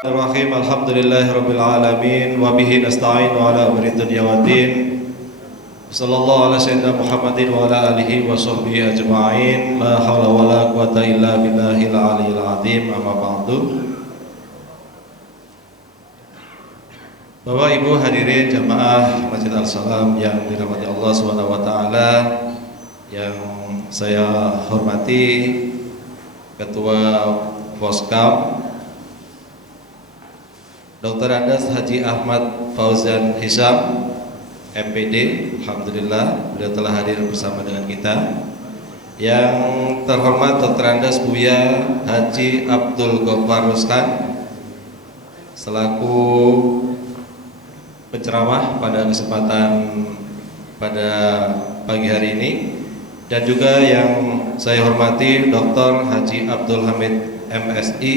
Bismillahirrahmanirrahim. Alhamdulillahirabbil alamin wa bihi nasta'in ala umuri dunya waddin. Sallallahu ala sayyidina Muhammadin wa ala alihi wa sahbihi ajma'in. La haula wa la quwata illa billahil aliyyil azim. Amma ba'du. Bapak Ibu hadirin jamaah Masjid Al-Salam yang dirahmati Allah Subhanahu wa taala, yang saya hormati Ketua Poskam Dr. Andes Haji Ahmad Fauzan Hisam MPD. Alhamdulillah beliau telah hadir bersama dengan kita. Yang terhormat Dr. Andes Buya Haji Abdul Ghaffar Ruskan selaku penceramah pada kesempatan pada pagi hari ini, dan juga yang saya hormati Dr. Haji Abdul Hamid MSI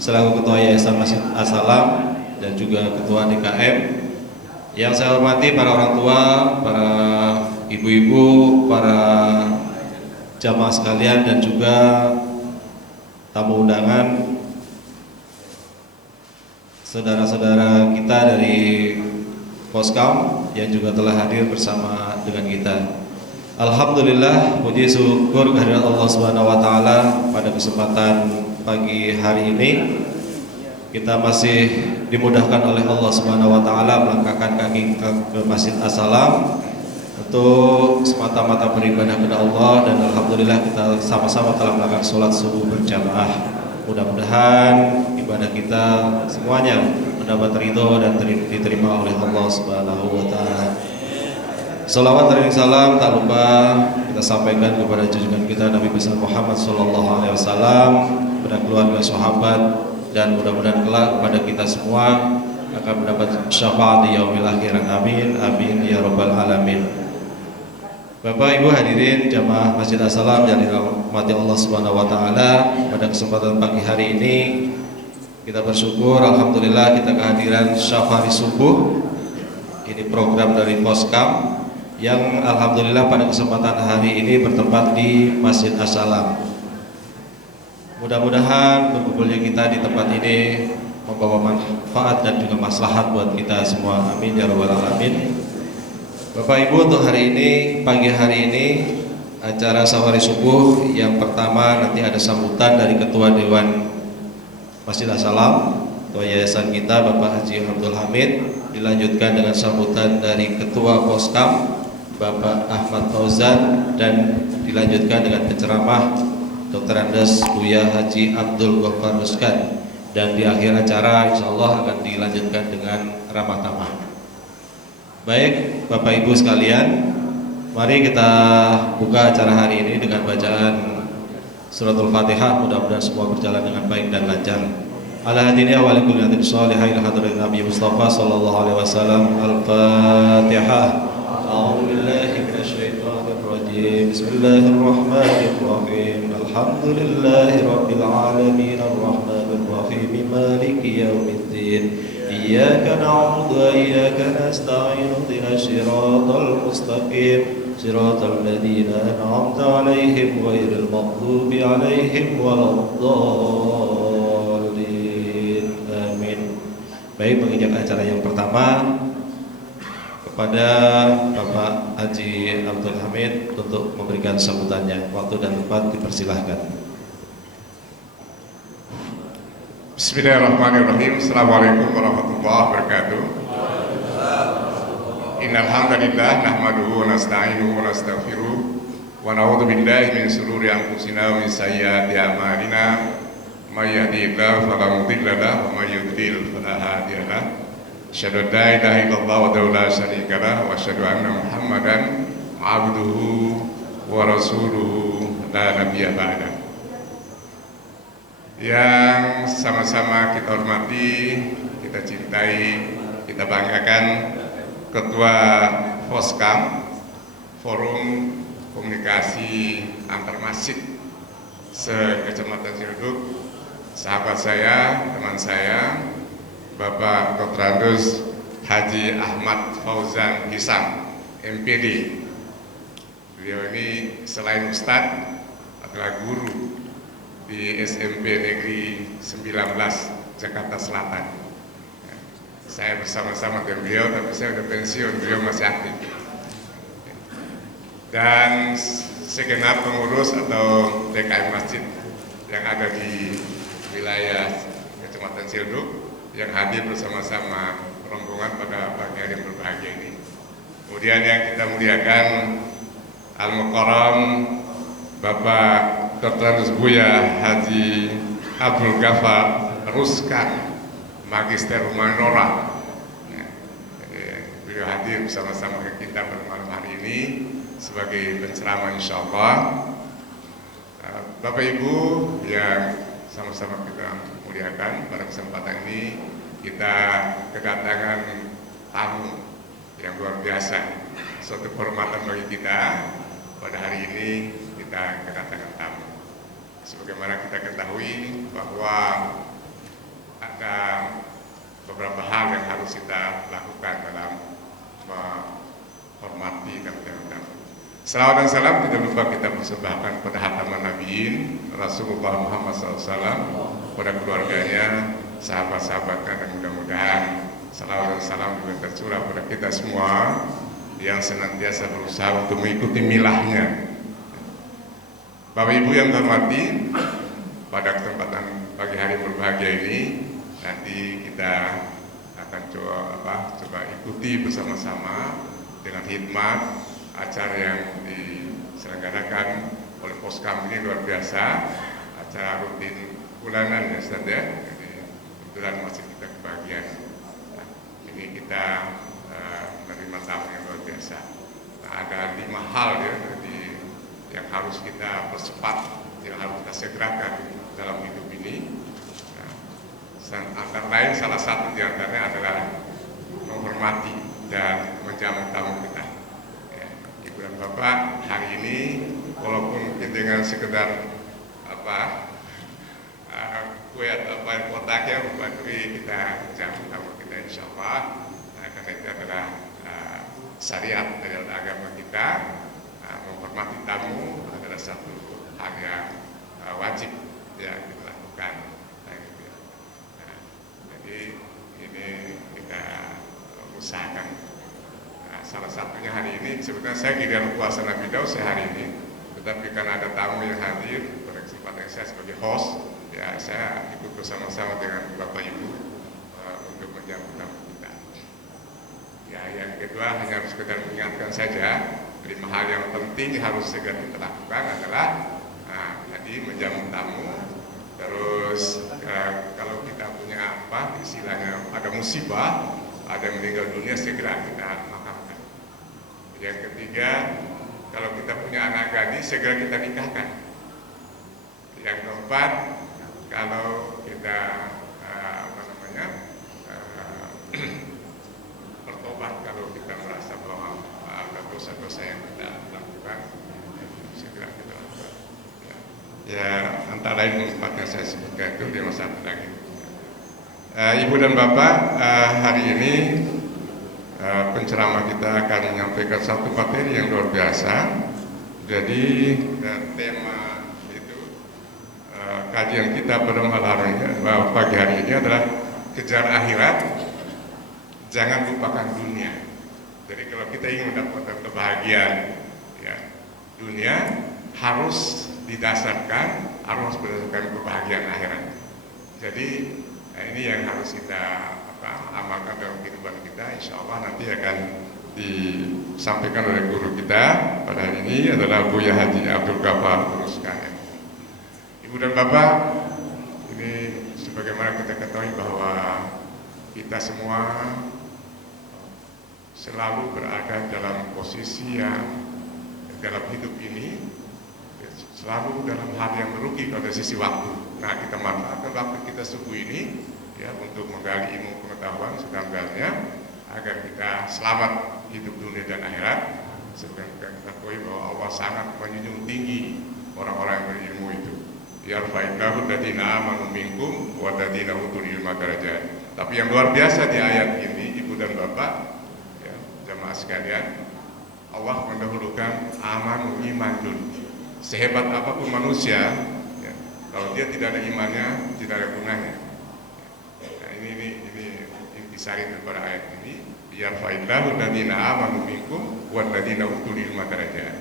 selaku Ketua Yayasan Masjid As-Salam dan juga Ketua DKM. Yang saya hormati para orang tua, para ibu-ibu, para jamaah sekalian, dan juga tamu undangan, saudara-saudara kita dari Poskam yang juga telah hadir bersama dengan kita. Alhamdulillah, puji syukur kehadirat Allah Subhanahu wa taala, pada kesempatan pagi hari ini kita masih dimudahkan oleh Allah Subhanahu wa taala melangkahkan kaki ke Masjid As-Salam untuk semata-mata beribadah kepada Allah, dan alhamdulillah kita sama-sama telah melakukan sholat subuh berjamaah. Mudah-mudahan ibadah kita semuanya mendapat ridho dan diterima oleh Allah Subhanahu wa taala. Salawat dan salam tak lupa kita sampaikan kepada junjungan kita Nabi besar Muhammad sallallahu alaihi wasallam, kepada keluarga, sahabat, dan mudah-mudahan kelak pada kita semua akan mendapat syafaat di yaumil akhir. Amin amin ya rabbal alamin. Bapak Ibu hadirin jamaah Masjid As-Salam yang dirahmati Allah Subhanahu wa taala, pada kesempatan pagi hari ini kita bersyukur alhamdulillah kita kehadiran syafari subuh. Ini program dari Poskam yang alhamdulillah pada kesempatan hari ini bertempat di Masjid As-Salam. Mudah-mudahan berkumpulnya kita di tempat ini membawa manfaat dan juga maslahat buat kita semua. Amin ya rabbal alamin. Bapak Ibu, untuk hari ini, pagi hari ini, acara safari subuh yang pertama nanti ada sambutan dari Ketua Dewan Masjid As-Salam, Ketua Yayasan kita Bapak Haji Abdul Hamid, dilanjutkan dengan sambutan dari Ketua Poskam Bapak Ahmad Fauzan, dan dilanjutkan dengan penceramah Dr. Andes Buya Haji Abdul Ghaffar Ruskan, dan di akhir acara insyaallah akan dilanjutkan dengan ramah tamah. Baik Bapak Ibu sekalian, mari kita buka acara hari ini dengan bacaan suratul Fatihah. Mudah-mudahan semua berjalan dengan baik dan lancar. Ala hadini awali kulli nabi sholihin hadirin Nabi Mustafa sallallahu alaihi wasallam. Al-Fatihah. A'udzu billahi minasyaitonir rajim. Bismillahirrahmanirrahim. Alhamdulillahi rabbil alamin arrahmanir rahim maliki yaumiddin. Iyyaka na'budu wa iyyaka nasta'in. Ihdinas siratal mustaqim. Siratal ladzina an'amta 'alaihim ghairil maghdubi 'alaihim waladdallin. Amin. Baik, menginjak acara yang pertama, kepada Bapak Haji Abdul Hamid untuk memberikan sambutannya. Waktu dan tempat dipersilahkan. Bismillahirrahmanirrahim. Assalamualaikum warahmatullahi wabarakatuh. Innal hamdalillah nahmaduhu wa nasta'inuhu wa nastaghfiruh wa na'udzu billahi min shururi anfusina wa min sayyiati a'malina. May yahdihillahu fala mudilla lahu wa may yudlil fala hadiya lahu. Asyhadu an la ilaha illallah wahdahu la syarika lahu wa asyhadu anna Muhammadan 'abduhu wa rasuluhu la nabiyya ba'dahu. Yang sama-sama kita hormati, kita cintai, kita banggakan, Ketua Poskam, Forum Komunikasi Antar Masjid se-Kecamatan Ciledug, sahabat saya, teman saya, Bapak Dr. Andes Haji Ahmad Fauzan Hisam MPD. Beliau ini selain Ustadz adalah guru di SMP Negeri 19 Jakarta Selatan. Saya bersama-sama dengan beliau, tapi saya udah pensiun, beliau masih aktif. Dan segenap pengurus atau DKM Masjid yang ada di wilayah Kecamatan Ciledug yang hadir bersama-sama rombongan pada pagi hari yang berbahagia ini. Kemudian yang kita muliakan Al-Mukarram Bapak Dr. Buya Haji Abdul Ghaffar Ruskan, Magister Humanora. Beliau hadir bersama-sama kita pada malam hari ini sebagai penceramah insyaallah. Bapak Ibu yang sama-sama kita muliakan, pada kesempatan ini kita kedatangan tamu yang luar biasa, suatu kehormatan bagi kita. Pada hari ini kita kedatangan tamu. Sebagaimana kita ketahui bahwa ada beberapa hal yang harus kita lakukan dalam menghormati tamu. Salawat dan salam tidak lupa kita persembahkan pada hataman Nabiin Rasulullah Muhammad SAW, pada keluarganya, sahabat-sahabatnya, dan mudah-mudahan salawat dan salam juga tercurah pada kita semua yang senantiasa berusaha untuk mengikuti milahnya. Bapak Ibu yang terhormati, pada kesempatan pagi hari berbahagia ini nanti kita akan coba ikuti bersama-sama dengan hikmat acara yang diselenggarakan oleh Poskam ini luar biasa, acara rutin bulanan ya Ustaz ya. Jadi kebetulan masih kita kebahagiaan. Nah, ini kita menerima tamu yang luar biasa. Nah, ada 5 hal ya yang harus kita percepat, yang harus kita segerakan dalam hidup ini. Nah, antara lain salah satu di antaranya adalah menghormati dan menjamu tamu kita. Ibu dan Bapak, hari ini walaupun dengan sekedar kue atau kotaknya membantu kita menjamu tamu kita insyaallah. Nah, karena itu adalah syariat dari agama kita. Menghormati tamu adalah satu hal yang wajib ya kita lakukan. Nah, jadi ini kita usahakan. Salah satunya hari ini, sebetulnya saya giliran puasa Nabi Daud hari ini, tetapi karena ada tamu yang hadir, pada kesempatan saya sebagai host, ya saya ikut bersama-sama dengan Bapak Ibu untuk menjamu tamu kita. Ya, yang kedua hanya sekedar mengingatkan saja, 5 hal yang penting harus segera kita lakukan adalah tadi menjamu tamu. Terus kalau kita punya istilahnya ada musibah, ada yang meninggal dunia, segera kita makamkan. Yang ketiga, kalau kita punya anak gadis, segera kita nikahkan. Yang keempat, kalau kita bertobat, kalau kita merasa bahwa ada dosa-dosa yang kita lakukan, segera kita lakukan. Ya, antara lain yang saya sebutkan itu 5 satu lagi. Ibu dan Bapak, hari ini penceramah kita akan menyampaikan satu materi yang luar biasa. Jadi tema itu kajian kita pada pagi hari ini adalah kejar akhirat, jangan lupakan dunia. Jadi kalau kita ingin mendapatkan kebahagiaan, ya, dunia harus didasarkan, harus berdasarkan kebahagiaan akhirat. Jadi ini yang harus kita amalkan dalam kehidupan kita. Insya Allah nanti akan disampaikan oleh guru kita pada hari ini adalah Buya Haji Abdul Ghaffar Ruskan. Ibu dan Bapak, ini sebagaimana kita ketahui bahwa kita semua selalu berada dalam posisi yang dalam hidup ini selalu dalam hal yang merugi pada sisi waktu. Nah, kita manfaatkan waktu kita subuh ini ya untuk menggali ilmu pengetahuan segambarnya agar kita selamat hidup dunia dan akhirat. Sebenarnya kita ketahui bahwa Allah sangat menjunjung tinggi orang-orang yang berilmu itu. Yarfa'illahu alladziina aamanu minkum walladziina utul ilma darajat. Tapi yang luar biasa di ayat ini, Ibu dan Bapak, ya, jamaah sekalian, Allah mendahulukan amanu iman dulu. Sehebat apapun manusia, ya, kalau dia tidak ada imannya, tidak ada gunanya. ini intisari daripada ayat ini. Yarfa'illahu alladziina aamanu minkum walladziina utul ilma darajat.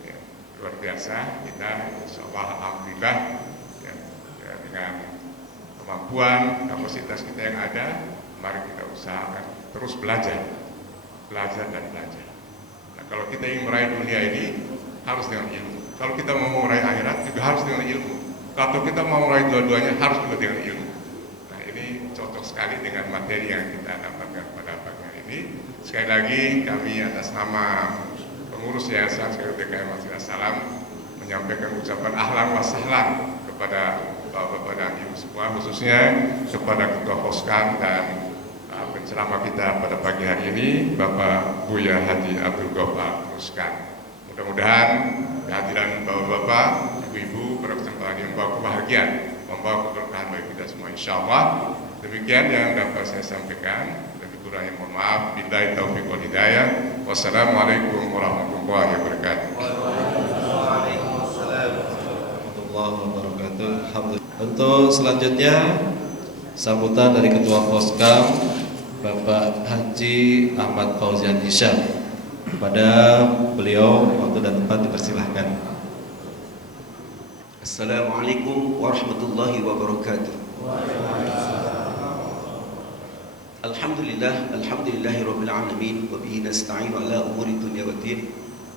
Ya, luar biasa kita insyaallah alhamdulillah ya, dengan kemampuan kapasitas kita yang ada, mari kita usahakan terus belajar dan belajar. Nah, kalau kita ingin meraih dunia ini harus dengan ilmu. Kalau kita mau meraih akhirat juga harus dengan ilmu. Kalau kita mau meraih dua-duanya harus juga dengan ilmu. Nah, ini cocok sekali dengan materi yang kita dapatkan pada pagi hari ini. Sekali lagi kami atas nama pengurus Yayasan Sekolah DKM Masjid As-Salam menyampaikan ucapan ahlan wa sahlan kepada Bapak dan Ibu semua, khususnya kepada Ketua Poskam dan penceramah kita pada pagi hari ini, Bapak Buya Haji Abdul Ghaffar Muskan. Mudah-mudahan kehadiran Bapak-Bapak, Ibu-Ibu pada kesempatan ini membawa kebahagiaan, membawa keberkahan bagi kita semua, insyaallah. Demikian yang dapat saya sampaikan. Lebih kurangnya mohon maaf. Billahi taufiq wal hidayah. Wassalamualaikum warahmatullahi wabarakatuh. Waalaikumsalam warahmatullahi wabarakatuh. Alhamdulillah. Untuk selanjutnya sambutan dari Ketua Poskam Bapak Haji Ahmad Fauzian Hisyam. Kepada beliau waktu dan tempat dipersilahkan. Assalamualaikum warahmatullahi wabarakatuh. Alhamdulillahirabbil alamin wa bihi nasta'inu ala umuri dunya waddin.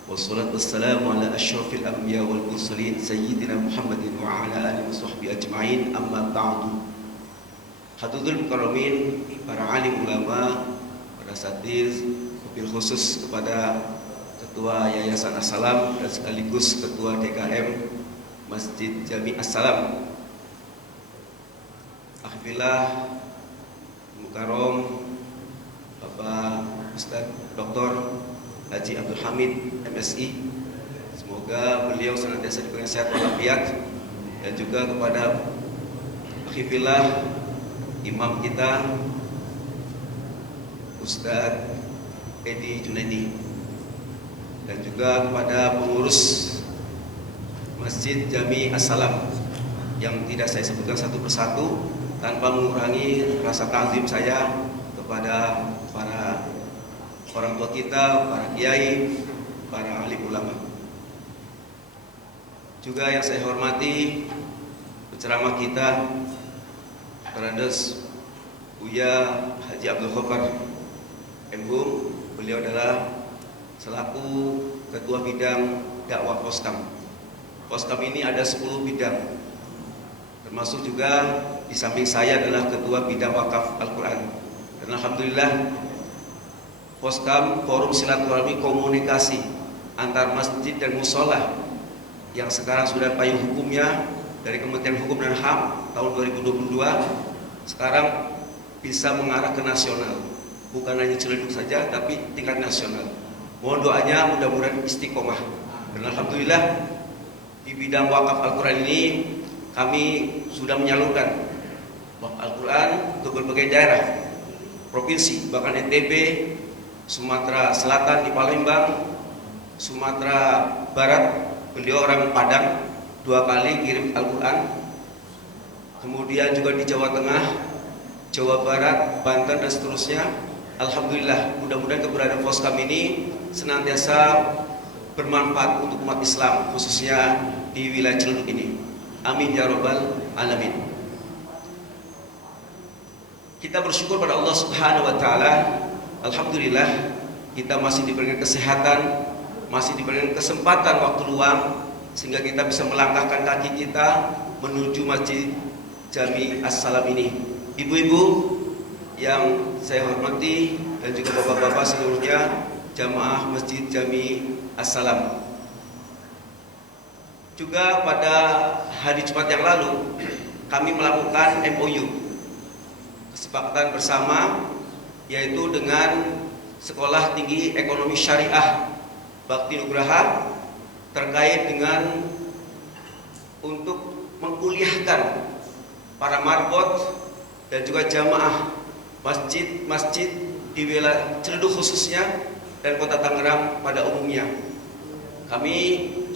Wassalatu wassalamu ala asyrafil anbiya wal mursalin sayyidina Muhammadin wa ala alihi washabbihi ajma'in. Amma ba'du. Hadirin mukarramin, para alim ulama, para asatiz, bil khusus kepada Ketua Yayasan As-Salam dan sekaligus Ketua DKM Masjid Jami As-Salam, Akhilillah Mukarram Bapak Ustaz Dr. Haji Abdul Hamid MSI, semoga beliau senantiasa diberikan sehat walafiat, dan juga kepada Akhilillah Imam kita Ustaz Edi Junaidi, dan juga kepada pengurus Masjid Jami As-Salam yang tidak saya sebutkan satu persatu tanpa mengurangi rasa ta'zim saya kepada para orang tua kita, para kiai, para alim ulama. Juga yang saya hormati penceramah kita, Parandes Buya Haji Abdul Ghaffar MHum. Beliau adalah selaku Ketua Bidang Dakwah Poskam. Poskam ini ada 10 bidang, termasuk juga di samping saya adalah Ketua Bidang Wakaf Al-Quran. Dan alhamdulillah Poskam forum silaturahmi komunikasi antar masjid dan musola yang sekarang sudah payung hukumnya dari Kementerian Hukum dan HAM tahun 2022 sekarang bisa mengarah ke nasional. Bukan hanya Ciledug saja, tapi tingkat nasional. Mohon doanya mudah-mudahan istiqomah. Dan alhamdulillah di bidang wakaf Al-Quran ini kami sudah menyalurkan wakaf Al-Quran ke berbagai daerah, provinsi, bahkan NTB, Sumatera Selatan di Palembang, Sumatera Barat, beliau orang Padang, 2 kali kirim Al-Quran. Kemudian juga di Jawa Tengah, Jawa Barat, Banten, dan seterusnya. Alhamdulillah, mudah-mudahan keberadaan Poskam ini senantiasa bermanfaat untuk umat Islam, khususnya di wilayah Ciledug ini. Amin ya rabbal alamin. Kita bersyukur pada Allah Subhanahu wa taala. Alhamdulillah kita masih diberikan kesehatan, masih diberikan kesempatan waktu luang sehingga kita bisa melangkahkan kaki kita menuju Masjid Jami As-Salam ini. Ibu-ibu yang saya hormati dan juga bapak-bapak seluruhnya, jamaah Masjid Jami As-Salam. Juga pada hari Jumat yang lalu kami melakukan MOU, kesepakatan bersama, yaitu dengan Sekolah Tinggi Ekonomi Syariah Bakti Nugraha terkait dengan untuk mengkuliahkan para marbot dan juga jamaah masjid-masjid di wilayah Ciledug khususnya dan Kota Tangerang pada umumnya. Kami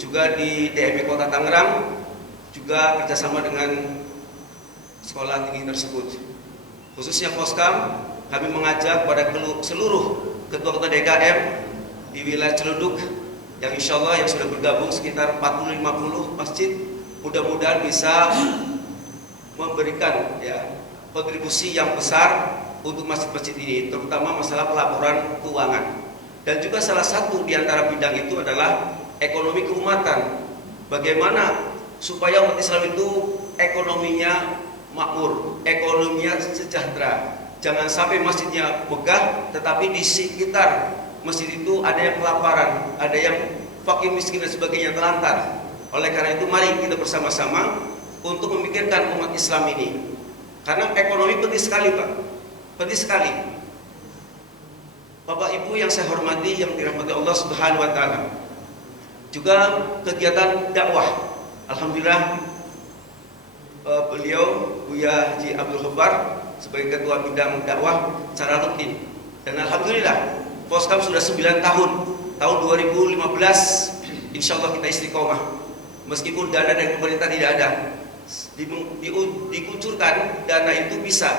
juga di DMI Kota Tangerang juga kerjasama dengan sekolah tinggi tersebut. khususnya Poskam, kami mengajak pada seluruh ketua-ketua DKM di wilayah Celuduk yang insya Allah yang sudah bergabung sekitar 40-50 masjid, mudah-mudahan bisa memberikan kontribusi yang besar untuk masjid-masjid ini, terutama masalah pelaporan keuangan. Dan juga salah satu di antara bidang itu adalah ekonomi keumatan. Bagaimana supaya umat Islam itu ekonominya makmur, ekonominya sejahtera. Jangan sampai masjidnya megah, tetapi di sekitar masjid itu ada yang kelaparan, ada yang fakir miskin dan sebagainya terlantar. Oleh karena itu mari kita bersama-sama untuk memikirkan umat Islam ini. Karena ekonomi penting sekali, Pak. Penting sekali. Bapak Ibu yang saya hormati, yang dirahmati Allah Subhanahu wa taala. Juga kegiatan dakwah. Alhamdulillah beliau Buya Haji Abdul Ghaffar sebagai ketua bidang dakwah secara rutin. Dan alhamdulillah Poskam sudah 9 tahun. Tahun 2015 insya Allah kita istiqomah. Meskipun dana dari pemerintah tidak ada, dikucurkan dana itu bisa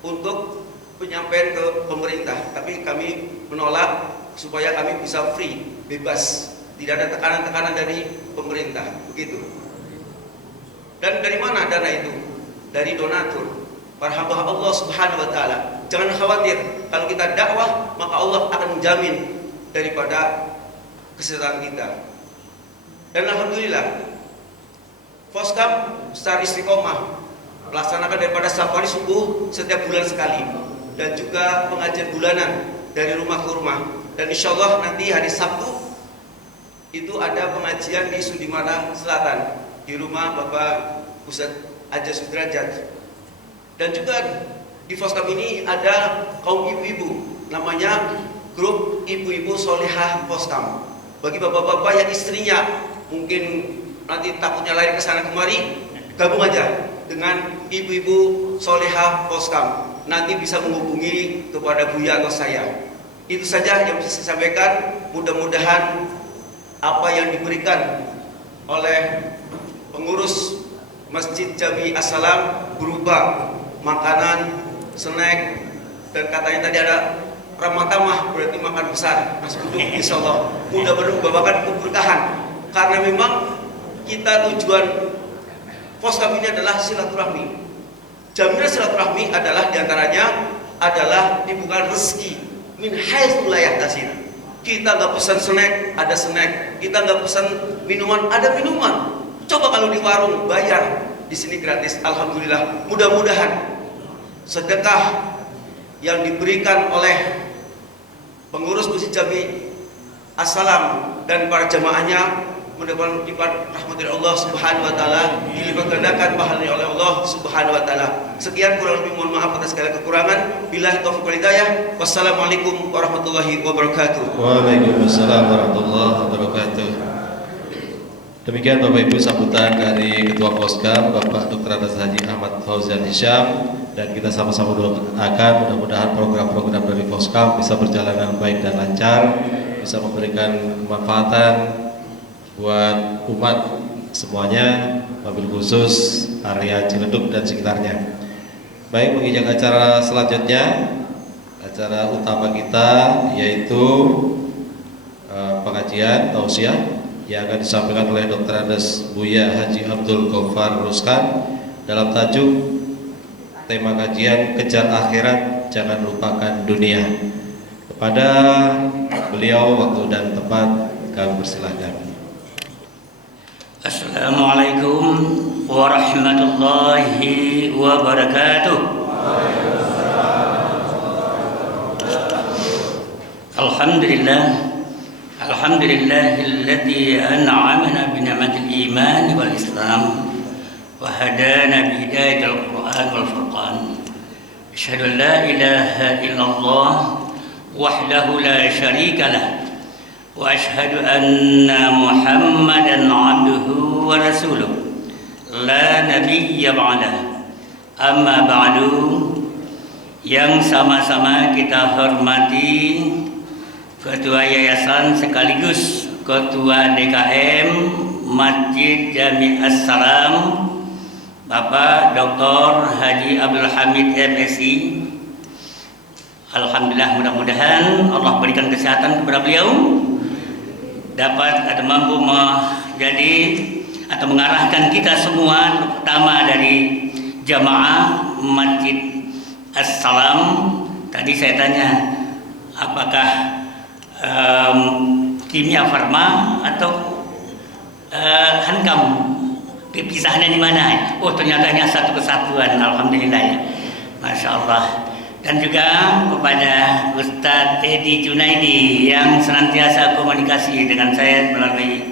untuk penyampaian ke pemerintah, tapi kami menolak supaya kami bisa free, bebas, tidak ada tekanan-tekanan dari pemerintah, begitu. Dan dari mana dana itu? Dari donatur, para hamba Allah Subhanahu wa taala. Jangan khawatir, kalau kita dakwah maka Allah akan menjamin daripada kesehatan kita. Dan alhamdulillah Poskam secara istiqomah melaksanakan daripada safari subuh setiap bulan sekali, dan juga pengajian bulanan dari rumah ke rumah. Dan insya Allah nanti hari Sabtu itu ada pengajian di Sudimara Selatan di rumah Bapak Ustadz Aja Sudrajat. Dan juga di Poskam ini ada kaum ibu-ibu, namanya grup ibu-ibu solehah Poskam. Bagi bapak-bapak yang istrinya mungkin nanti takutnya lari ke sana kemari, gabung aja dengan ibu-ibu solehah Poskam. Nanti bisa menghubungi kepada Buya atau saya. Itu saja yang bisa saya sampaikan. Mudah-mudahan apa yang diberikan oleh pengurus Masjid Jami As-Salam berupa makanan, snack, dan katanya tadi ada ramah tamah, berarti makan besar, nasi uduk, insya Allah mudah-mudahan membawakan keberkahan. Karena memang kita tujuan Poskam ini adalah silaturahmi. Jaminan silaturahmi adalah diantaranya adalah dibuka rezeki min haitsu la yahtasib. Kita nggak pesan snack, ada snack. Kita nggak pesan minuman, ada minuman. Coba kalau di warung bayar, di sini gratis. Alhamdulillah. Mudah-mudahan sedekah yang diberikan oleh pengurus Masjid Jami As-Salam dan para jamaahnya mudah-mudahan lipat rahmat dari Allah Subhanahu wa taala, dilipat gandakan pahalanya oleh Allah Subhanahu wa taala. Sekian, kurang lebih mohon maaf atas segala kekurangan. Billahi taufiq wal hidayah. Wassalamualaikum warahmatullahi wabarakatuh. Waalaikumsalam warahmatullahi wabarakatuh. Demikian Bapak Ibu sambutan dari Ketua Poskam Bapak Dr. Andes Haji Ahmad Fauzan Hisham, dan kita sama-sama doakan mudah-mudahan program-program dari Poskam bisa berjalan dengan baik dan lancar, bisa memberikan kemanfaatan buat umat semuanya, wabil khusus area Ciledug dan sekitarnya. Baik, menginjak acara selanjutnya, acara utama kita yaitu pengajian tausiah yang akan disampaikan oleh Dr. Andes Buya Haji Abdul Ghaffar Ruskan dalam tajuk tema kajian Kejar Akhirat Jangan Lupakan Dunia. Kepada beliau waktu dan tempat kami persilahkan. Assalamualaikum warahmatullahi wabarakatuh. Alhamdulillah, alhamdulillahilladzi an'amana bi ni'matil iman wal islam wa hadana bi hidayatil Qur'an wal furqan. Asyhadu an la ilaha illallah wahdahu la syarika lah. وأشهد أن محمدًا عبده ورسوله لا نبي بعده. Amma ba'du, yang sama-sama kita hormati Ketua Yayasan sekaligus Ketua DKM Masjid Jami As-Salam Bapak Dr. Haji Abdul Hamid MSI. Alhamdulillah, mudah-mudahan Allah berikan kesehatan kepada beliau, dapat ada mampu menjadi atau mengarahkan kita semua, terutama dari jamaah Masjid As-Salam. Tadi saya tanya apakah kimia farma atau hankam, dipisahnya di mana? Oh, ternyata hanya satu kesatuan. Alhamdulillah ya, masya Allah. Dan juga kepada Ustadz Edi Junaidi yang senantiasa komunikasi dengan saya melalui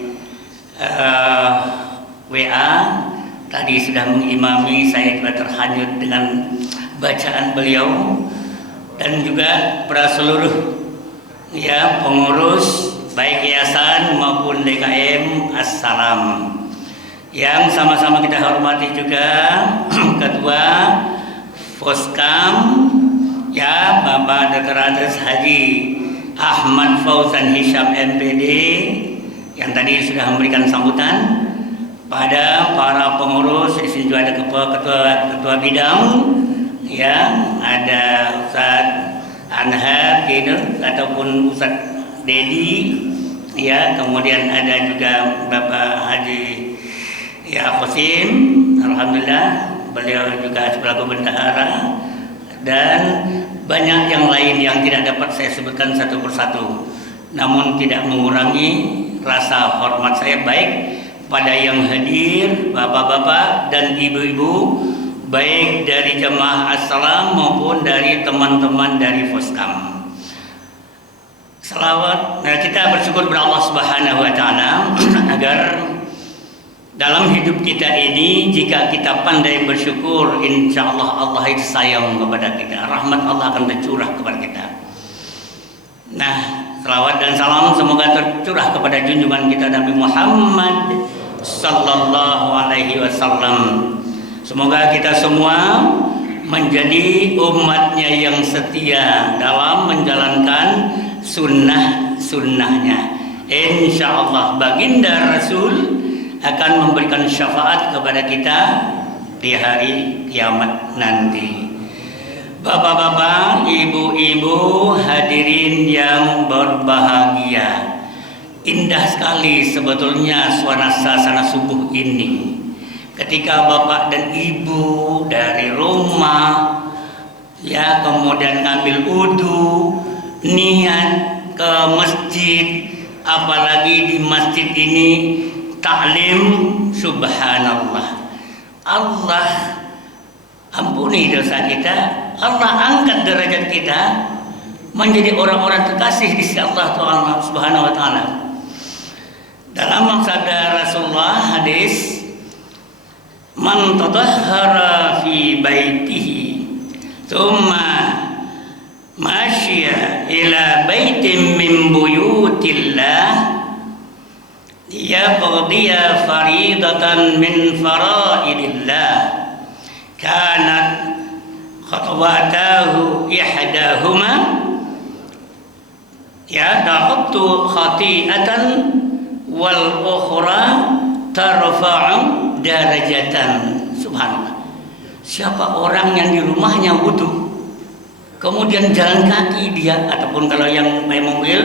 WA. Tadi sudah mengimami, saya juga terhanyut dengan bacaan beliau. Dan juga para seluruh ya pengurus baik yayasan maupun DKM As-Salam yang sama-sama kita hormati juga Ketua Poskam ya Bapak Dr. Haji Ahmad Fauzan Hisham MPD yang tadi sudah memberikan sambutan, pada para pengurus. Di sini juga ada ketua bidang ya, ada Ustaz Anhar gitu ataupun Ustaz Dedi ya, kemudian ada juga Bapak Haji ya Qasim, alhamdulillah beliau juga selaku bendahara, dan banyak yang lain yang tidak dapat saya sebutkan satu persatu, namun tidak mengurangi rasa hormat saya baik pada yang hadir, bapak-bapak dan ibu-ibu, baik dari jemaah As-Salam maupun dari teman-teman dari Poskam. Salawat, kita bersyukur kepada Allah Subhanahu wa taala agar dalam hidup kita ini, jika kita pandai bersyukur, insya Allah Allah itu sayang kepada kita, rahmat Allah akan tercurah kepada kita. Nah, salawat dan salam semoga tercurah kepada junjungan kita Nabi Muhammad sallallahu alaihi wasallam. Semoga kita semua menjadi umatnya yang setia dalam menjalankan sunnah-sunnahnya. Insya Allah baginda Rasul akan memberikan syafaat kepada kita di hari kiamat nanti. Bapak-bapak, ibu-ibu, hadirin yang berbahagia, indah sekali sebetulnya suasana subuh ini. Ketika bapak dan ibu dari rumah ya kemudian ngambil wudu, niat ke masjid, apalagi di masjid ini taklim, subhanallah. Allah ampuni dosa kita, Allah angkat derajat kita menjadi orang-orang terkasih di sisi Allah Subhanahu wa taala. Dalam sabda Rasulullah hadis, man tatahhara fi baitihi thumma masya ila baitin min buyutillah yaqdiya faridatan min faraidillah kanat khatwatahu ihdahuma ya ta'attu khati'atan wal ukhra tarfa'u darajatan. Subhanallah. Siapa orang yang di rumahnya wudu kemudian jalan kaki dia, ataupun kalau yang naik mobil,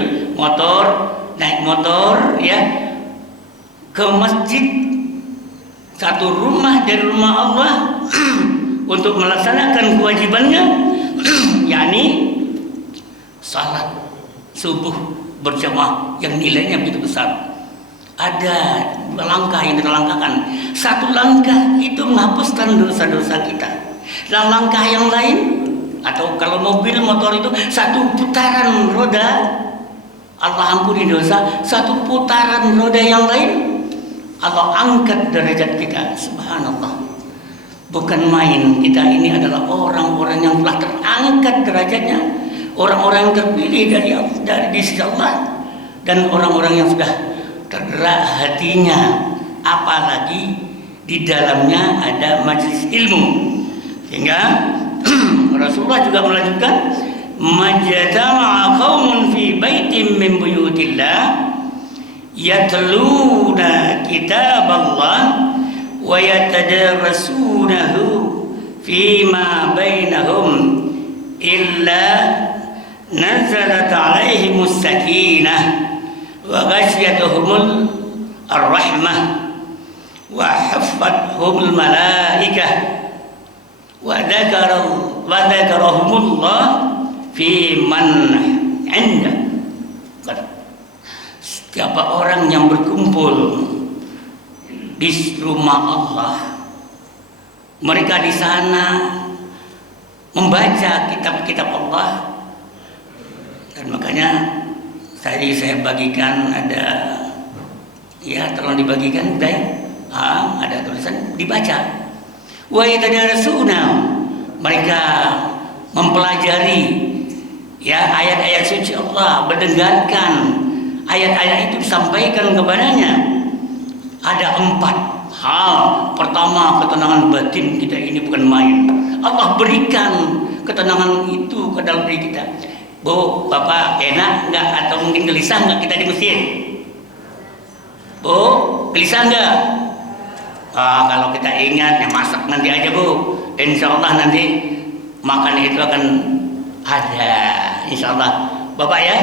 naik motor ya ke masjid, satu rumah dari rumah Allah untuk melaksanakan kewajibannya yakni salat subuh berjamaah yang nilainya begitu besar. Ada 2 langkah yang kita langkahkan. 1 langkah itu menghapuskan dosa-dosa kita. Dan langkah yang lain, atau kalau mobil motor itu 1 putaran roda, Allah ampuni dosa. 1 putaran roda yang lain, Allah angkat derajat kita. Subhanallah. Bukan main, kita ini adalah orang-orang yang telah terangkat derajatnya, orang-orang yang terpilih dari sisi Allah, dan orang-orang yang sudah tergerak hatinya, apalagi di dalamnya ada majelis ilmu. Sehingga Rasulullah juga melanjutkan, majtama'a qaumun fi baitin min buyutillah yatluna kitaballah wa wa yatadarasunahu fima bainahum illa nazalat alaihimus sakinah wa ghasyiyatuhumul ar-rahmah wa haffathumul malaikah wa dzakarahumullah fi man 'inda. Setiap orang yang berkumpul di rumah Allah, mereka di sana membaca kitab-kitab Allah. Dan makanya tadi saya bagikan ada, ya tolong dibagikan, ada tulisan dibaca. Wa yatadarasuna, mereka mempelajari ya ayat-ayat suci Allah, mendengarkan ayat-ayat itu disampaikan kepadanya. Ada 4 hal. Pertama, ketenangan batin kita ini bukan main. Allah berikan ketenangan itu ke dalam diri kita. Bu, Bapak enak nggak atau mungkin gelisah nggak kita di masjid? Bu, gelisah nggak? Kalau kita ingat, ya masak nanti aja Bu. Insya Allah nanti makan itu akan ada. Insya Allah, Bapak ya,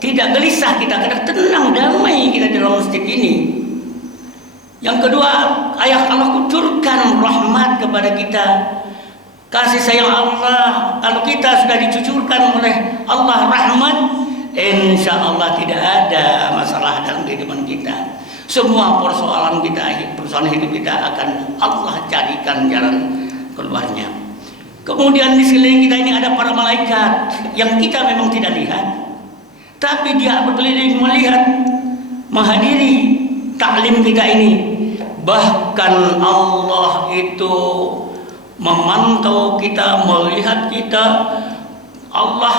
tidak gelisah kita, karena tenang damai kita di dalam masjid ini. Yang kedua, ayat Allah kucurkan rahmat kepada kita, kasih sayang Allah. Kalau kita sudah dicucurkan oleh Allah rahmat, insya Allah tidak ada masalah dalam kehidupan kita. Semua persoalan kita, persoalan hidup kita akan Allah carikan jalan keluarnya. Kemudian di sekeliling kita ini ada para malaikat yang kita memang tidak lihat, tapi dia berkeliling melihat, menghadiri taklim kita ini. Bahkan Allah itu memantau kita, melihat kita. Allah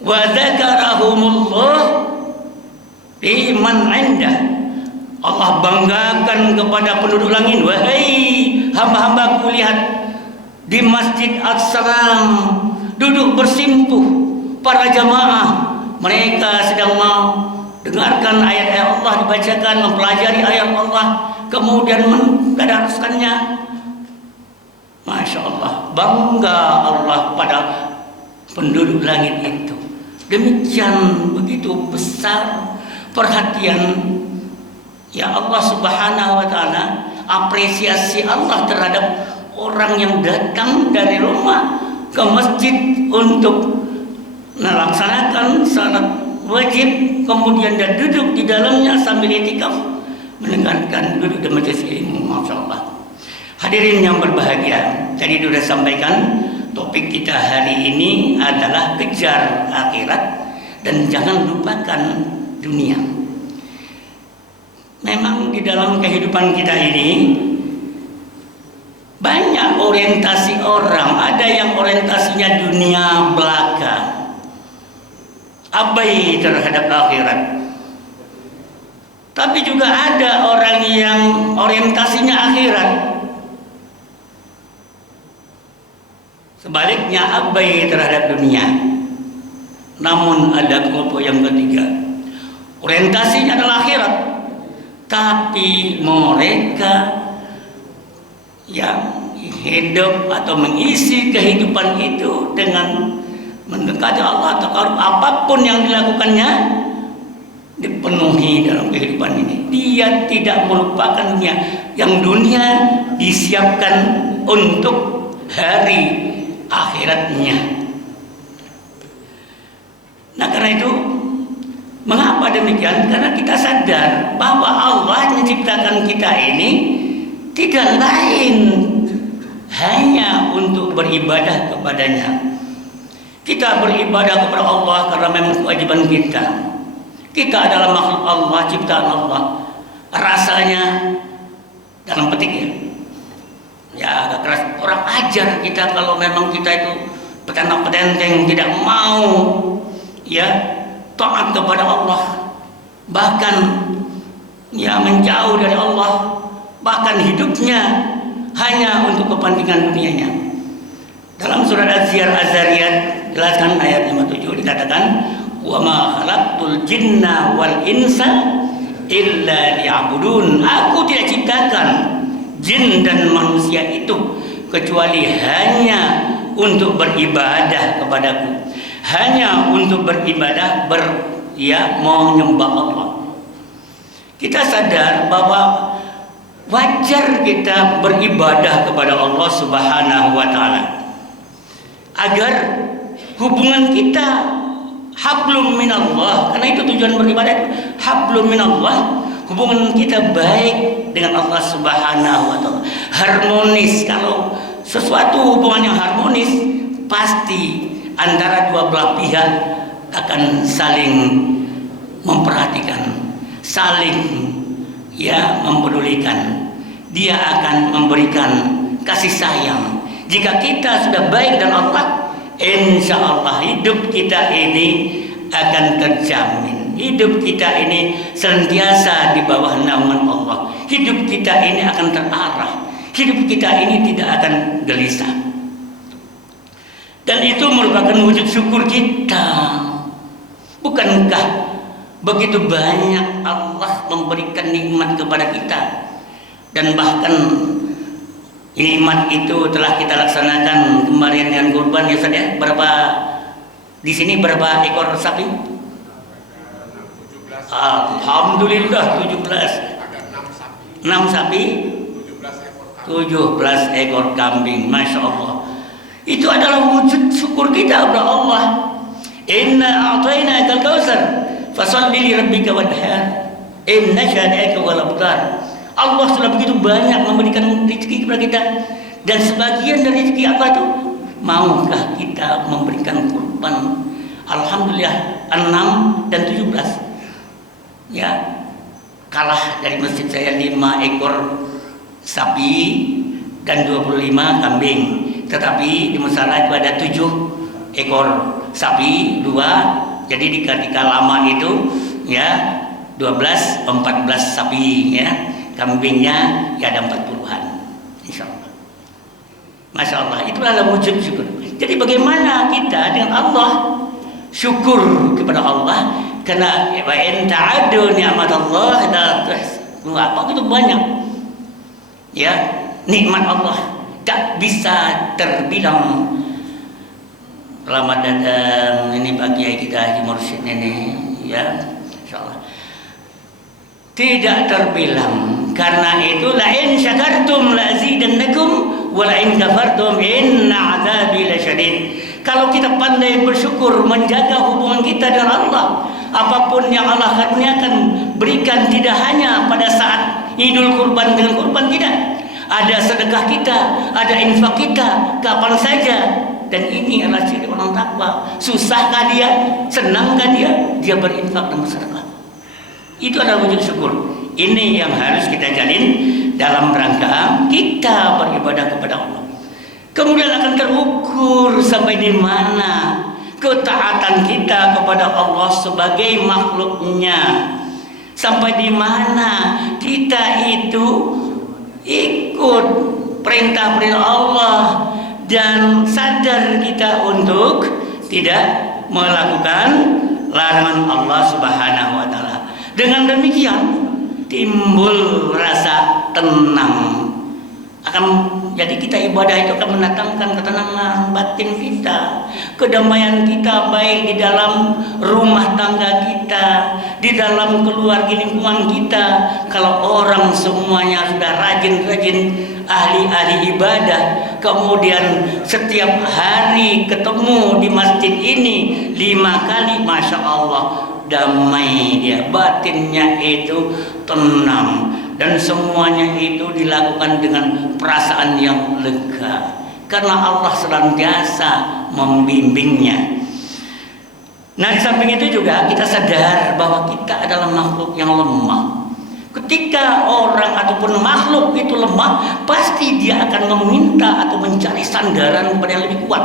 wa dzakarahumullah fi man 'indah. Allah banggakan kepada penduduk langit, wahai hamba-hambaku, lihat di Masjid As-Salam duduk bersimpuh para jamaah, mereka sedang mau dengarkan ayat-ayat Allah dibacakan, mempelajari ayat Allah, kemudian mendadaraskannya. Masya Allah, bangga Allah pada penduduk langit itu. Demikian begitu besar perhatian ya Allah Subhanahu wa Ta'ala, apresiasi Allah terhadap orang yang datang dari rumah ke masjid untuk melaksanakan salat wajib, kemudian dia duduk di dalamnya sambil itikaf mendengarkan, duduk di majelis ilmu. Masya Allah. Hadirin yang berbahagia, tadi sudah sampaikan topik kita hari ini adalah kejar akhirat dan jangan lupakan dunia. Memang di dalam kehidupan kita ini banyak orientasi orang, ada yang orientasinya dunia belaka, abai terhadap akhirat. Tapi juga ada orang yang orientasinya akhirat, sebaliknya abai terhadap dunia. Namun ada kelompok yang ketiga, orientasinya adalah akhirat, tapi mereka yang hidup atau mengisi kehidupan itu dengan mendekati Allah, atau apapun yang dilakukannya dipenuhi dalam kehidupan ini. Dia tidak melupakan dunia, yang dunia disiapkan untuk hari akhiratnya. Nah, karena itu mengapa demikian? Karena kita sadar bahwa Allah menciptakan kita ini tidak lain hanya untuk beribadah kepadanya. Kita beribadah kepada Allah karena memang kewajiban kita. Kita adalah makhluk Allah, ciptaan Allah. Rasanya dalam petik ya agak keras. Orang ajar kita kalau memang kita itu petentang-petenteng, tidak mau ya taat kepada Allah, bahkan ya menjauh dari Allah, bahkan hidupnya hanya untuk kepentingan dunianya. Dalam surat Az-Zariyat jelaskan ayat 57 dikatakan, wa ma khalaqtul jinna wal insa illa liya'budun. Aku tidak ciptakan jin dan manusia itu kecuali hanya untuk beribadah kepadaku, hanya untuk beribadah menyembah Allah. Kita sadar bahwa wajar kita beribadah kepada Allah Subhanahu wa taala agar hubungan kita hablum minallah, karena itu tujuan beribadah, hablum minallah, hubungan kita baik dengan Allah Subhanahu wa taala, harmonis. Kalau sesuatu hubungan yang harmonis, pasti antara dua belah pihak akan saling memperhatikan, saling mempedulikan. Dia akan memberikan kasih sayang. Jika kita sudah baik dengan Allah, insya Allah hidup kita ini akan terjamin. Hidup kita ini senantiasa di bawah naungan Allah. Hidup kita ini akan terarah. Hidup kita ini tidak akan gelisah. Dan itu merupakan wujud syukur kita. Bukankah begitu banyak Allah memberikan nikmat kepada kita, dan bahkan nikmat itu telah kita laksanakan kemarin dengan kurban ya Ustaz ya. Berapa di sini, berapa ekor sapi? 17. Alhamdulillah 17. 6 sapi, 17 ekor kambing. Masya Allah. Itu adalah wujud syukur kita kepada Allah. Inna a'tainakal kautsar fasholli li rabbika wanhar inna syani'aka wal abtar. Allah sudah begitu banyak memberikan rezeki kepada kita, dan sebagian dari rezeki Allah itu maukah kita memberikan kurban? Alhamdulillah 6 dan 17 ya, kalah dari masjid saya 5 ekor sapi dan 25 kambing. Tetapi di musala itu ada 7 ekor sapi, 2, jadi ketika lama itu ya 12, 14 sapi ya. Kambingnya ya ada 40-an, insya Allah. Masya Allah, itulah wujud syukur. Jadi bagaimana kita dengan Allah syukur kepada Allah, karena wa in ta'addu ni'matallah la tuhsuha. Itu banyak ya nikmat Allah, tak bisa terbilang. Selamat datang ini bagi kita Haji Mursyid ini ya, insyaallah tidak terbilang. Karena itu la in syakartum la azidannakum wa la in kafartum inna adzabi lasyadid. Kalau kita pandai bersyukur, menjaga hubungan kita dengan Allah, apapun yang Allah karuniakan berikan, tidak hanya pada saat Idul Kurban dengan kurban, tidak. Ada sedekah kita, ada infak kita, kapan saja. Dan ini adalah ciri orang takwa. Susahkah dia? Senangkah dia? Dia berinfak dan bersedekah. Itu adalah wujud syukur. Ini yang harus kita jalin dalam rangka kita beribadah kepada Allah. Kemudian akan terukur sampai di mana ketaatan kita kepada Allah sebagai makhluknya, sampai di mana kita itu ikut perintah-perintah Allah dan sadar kita untuk tidak melakukan larangan Allah Subhanahu wa taala. Dengan demikian timbul rasa tenang. Jadi kita ibadah itu akan mendatangkan ketenangan batin kita, kedamaian kita, baik di dalam rumah tangga kita, di dalam keluarga lingkungan kita. Kalau orang semuanya sudah rajin-rajin ahli-ahli ibadah, kemudian setiap hari ketemu di masjid ini 5 kali, masya Allah, damai dia, batinnya itu tenang, dan semuanya itu dilakukan dengan perasaan yang lega karena Allah senantiasa membimbingnya. Nah, di samping itu juga kita sadar bahwa kita adalah makhluk yang lemah. Ketika orang ataupun makhluk itu lemah, pasti dia akan meminta atau mencari sandaran kepada yang lebih kuat.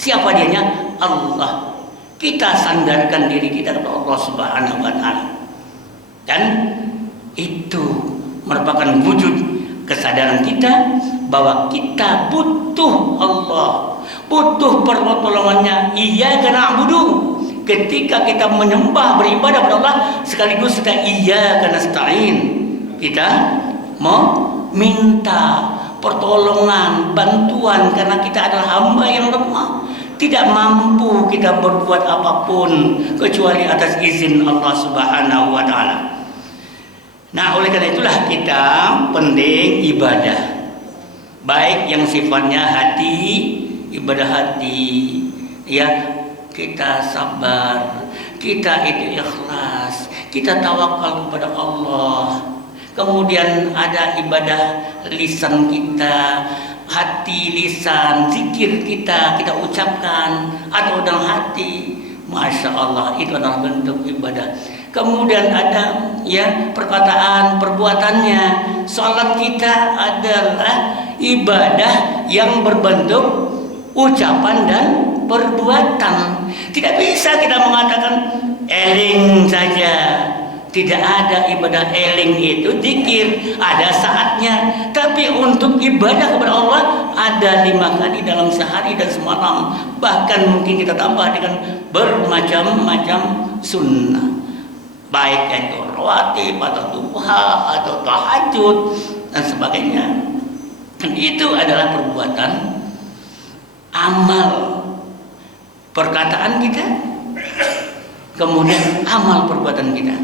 Siapa dianya? Allah. Kita sandarkan diri kita kepada Allah Subhanahu wa taala. Dan itu merupakan wujud kesadaran kita bahwa kita butuh Allah, butuh pertolongannya. Iyyaka na'budu, ketika kita menyembah, beribadah kepada Allah, sekaligus kita iyyaka nasta'in, kita minta pertolongan, bantuan, karena kita adalah hamba yang lemah, tidak mampu kita berbuat apapun kecuali atas izin Allah Subhanahu wa taala. Nah, oleh karena itulah kita penting ibadah, baik yang sifatnya hati, ibadah hati, ya, kita sabar, kita itu ikhlas, kita tawakal kepada Allah. Kemudian ada ibadah lisan kita, hati, lisan, zikir kita ucapkan atau dalam hati. Masya Allah, itu adalah bentuk ibadah. Kemudian ada ya perkataan, perbuatannya. Salat kita adalah ibadah yang berbentuk ucapan dan perbuatan. Tidak bisa kita mengatakan eling saja. Tidak ada ibadah eling itu zikir, ada saatnya. Tapi untuk ibadah kepada Allah ada 5 kali dalam sehari dan semalam. Bahkan mungkin kita tambah dengan bermacam-macam sunnah, baik itu rawatib atau duha atau tahajud dan sebagainya. Itu adalah perbuatan amal, perkataan kita, kemudian amal perbuatan kita.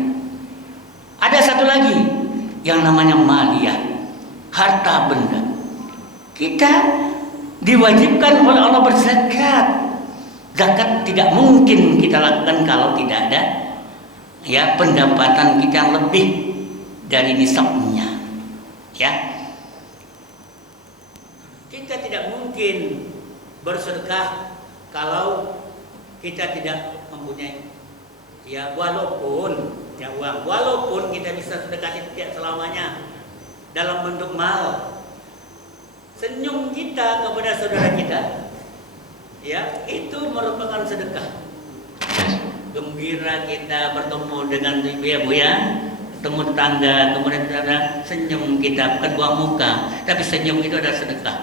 Ada satu lagi yang namanya maliyah, harta benda. Kita diwajibkan oleh Allah berzakat. Zakat tidak mungkin kita lakukan kalau tidak ada ya pendapatan kita yang lebih dari nisabnya. Ya, kita tidak mungkin bersedekah kalau kita tidak mempunyai ya walaupun ya uang, walaupun kita bisa sedekah tidak selamanya dalam bentuk mal. Senyum kita kepada saudara kita ya itu merupakan sedekah. Gembira kita bertemu dengan ibu ya bu ya, ketemu tetangga, kemudian ada senyum kita, bukan buang muka, tapi senyum itu adalah sedekah.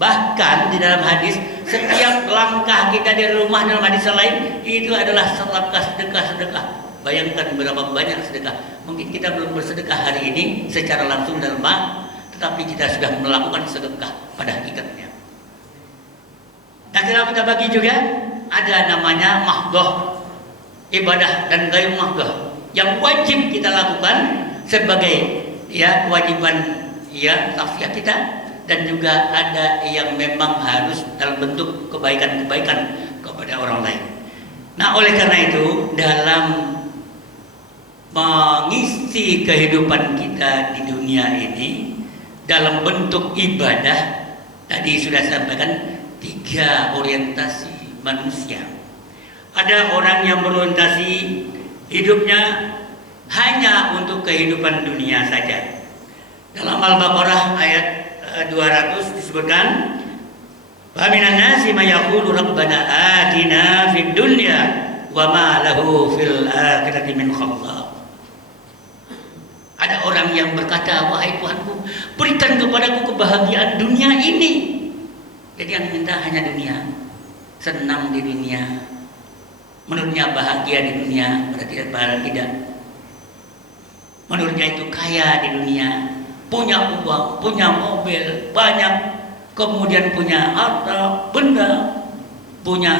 Bahkan di dalam hadis, setiap langkah kita dari rumah dalam hadis lain itu adalah sedekah. Bayangkan berapa banyak sedekah. Mungkin kita belum bersedekah hari ini secara langsung dalam tetapi kita sudah melakukan sedekah pada hakikatnya. Nah, kalau kita bagi juga ada namanya mahdoh, ibadah dan ghair mahdoh yang wajib kita lakukan sebagai ya kewajiban ya tafsir kita, dan juga ada yang memang harus dalam bentuk kebaikan-kebaikan kepada orang lain. Nah, oleh karena itu dalam mengisi kehidupan kita di dunia ini dalam bentuk ibadah, tadi sudah sampaikan 3 orientasi manusia. Ada orang yang berorientasi hidupnya hanya untuk kehidupan dunia saja. Dalam Al-Baqarah ayat 200 disebutkan, "Wa minan nasi may yaqulu rabbana atina fid dunya wa ma lahu fil akhirati min khalaq." Ada orang yang berkata, "Wahai Tuhanku, berikan kepadaku kebahagiaan dunia ini." Jadi yang minta hanya dunia, senang di dunia, menurutnya bahagia di dunia, pada tidak. Menurutnya itu kaya di dunia, punya uang, punya mobil banyak, kemudian punya harta benda, punya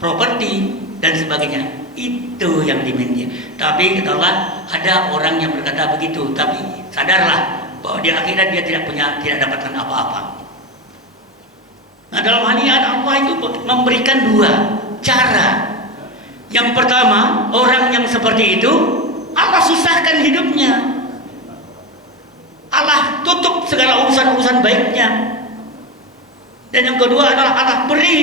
properti dan sebagainya. Itu yang dimiliki. Tapi ketahuilah ada orang yang berkata begitu, tapi sadarlah bahwa di akhirat dia tidak dapatkan apa-apa. Nah, dalam hal ini Allah itu memberikan 2 cara. Yang pertama, orang yang seperti itu Allah susahkan hidupnya, Allah tutup segala urusan-urusan baiknya. Dan yang kedua adalah Allah beri.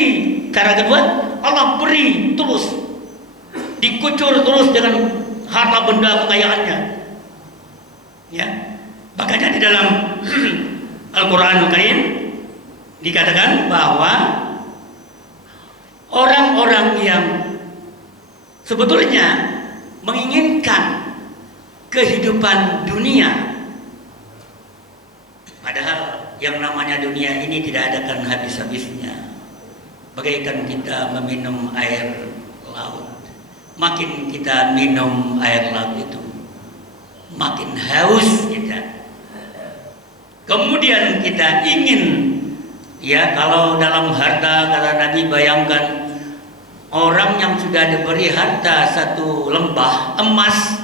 Cara kedua, Allah beri terus, dikucur terus dengan harta benda kekayaannya. Ya, makanya di dalam Al-Qur'anul Karim dikatakan bahwa orang-orang yang sebetulnya menginginkan kehidupan dunia, padahal yang namanya dunia ini tidak akan habis-habisnya. Bagaikan kita meminum air laut, makin kita minum air laut itu makin haus kita. kemudian kita ingin, ya kalau dalam harta kata Nabi, bayangkan orang yang sudah diberi harta satu lembah emas,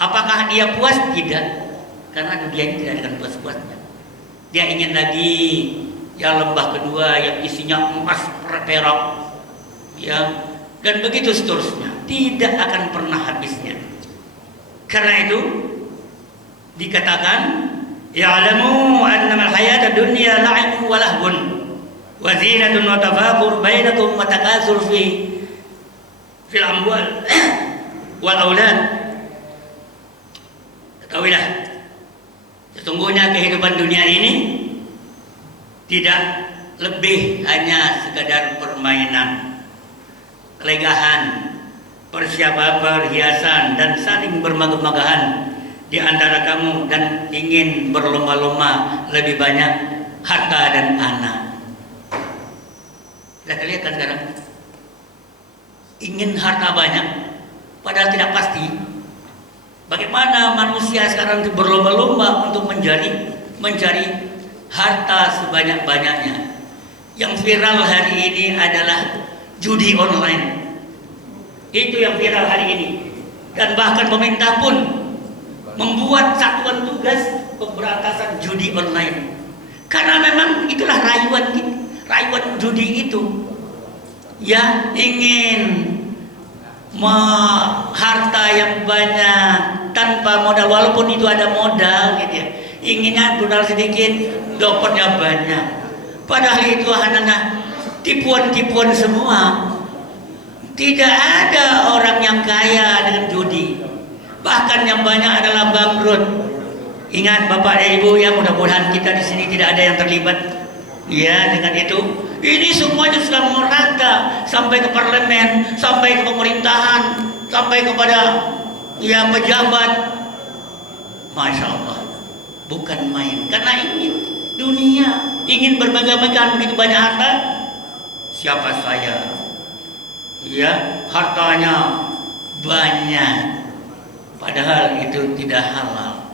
apakah dia puas? Tidak, karena dunia ini tidak akan puas-puasnya. Dia ingin lagi ya lembah kedua yang isinya emas perak, ya, dan begitu seterusnya, tidak akan pernah habisnya. Karena itu dikatakan, ya'lamu annama al-hayata dunya la'ibun wa lahwun wa zinatun wa tafakur bainakum wa takatsur fil amwal wal aulad. Ketahuilah, sesungguhnya kehidupan dunia ini tidak lebih hanya sekadar permainan, kelegahan, perhiasan dan saling bermegah-megahan di antara kamu, dan ingin berlomba-lomba lebih banyak harta dan anak. Kita lihat kan sekarang, ingin harta banyak padahal tidak pasti. Bagaimana manusia sekarang itu berlomba-lomba untuk mencari harta sebanyak-banyaknya. Yang viral hari ini adalah judi online. Itu yang viral hari ini. Dan bahkan pemerintah pun membuat satuan tugas pemberantasan judi online. Karena memang itulah rayuan judi itu. Ya, ingin harta yang banyak tanpa modal, walaupun itu ada modal gitu ya. Inginnya modal sedikit, dapatnya banyak. Padahal itu hanya tipuan-tipuan semua. Tidak ada orang yang kaya dengan judi. Bahkan yang banyak adalah bangkrut. Ingat Bapak dan Ibu, ya, mudah-mudahan kita di sini tidak ada yang terlibat ya dengan itu. Ini semuanya sudah merata sampai ke parlemen, sampai ke pemerintahan, sampai kepada ya pejabat. Masya Allah, bukan main. Karena ingin dunia, ingin bermegah-megahan begitu banyak harta. Siapa saya? Ya, hartanya banyak, padahal itu tidak halal.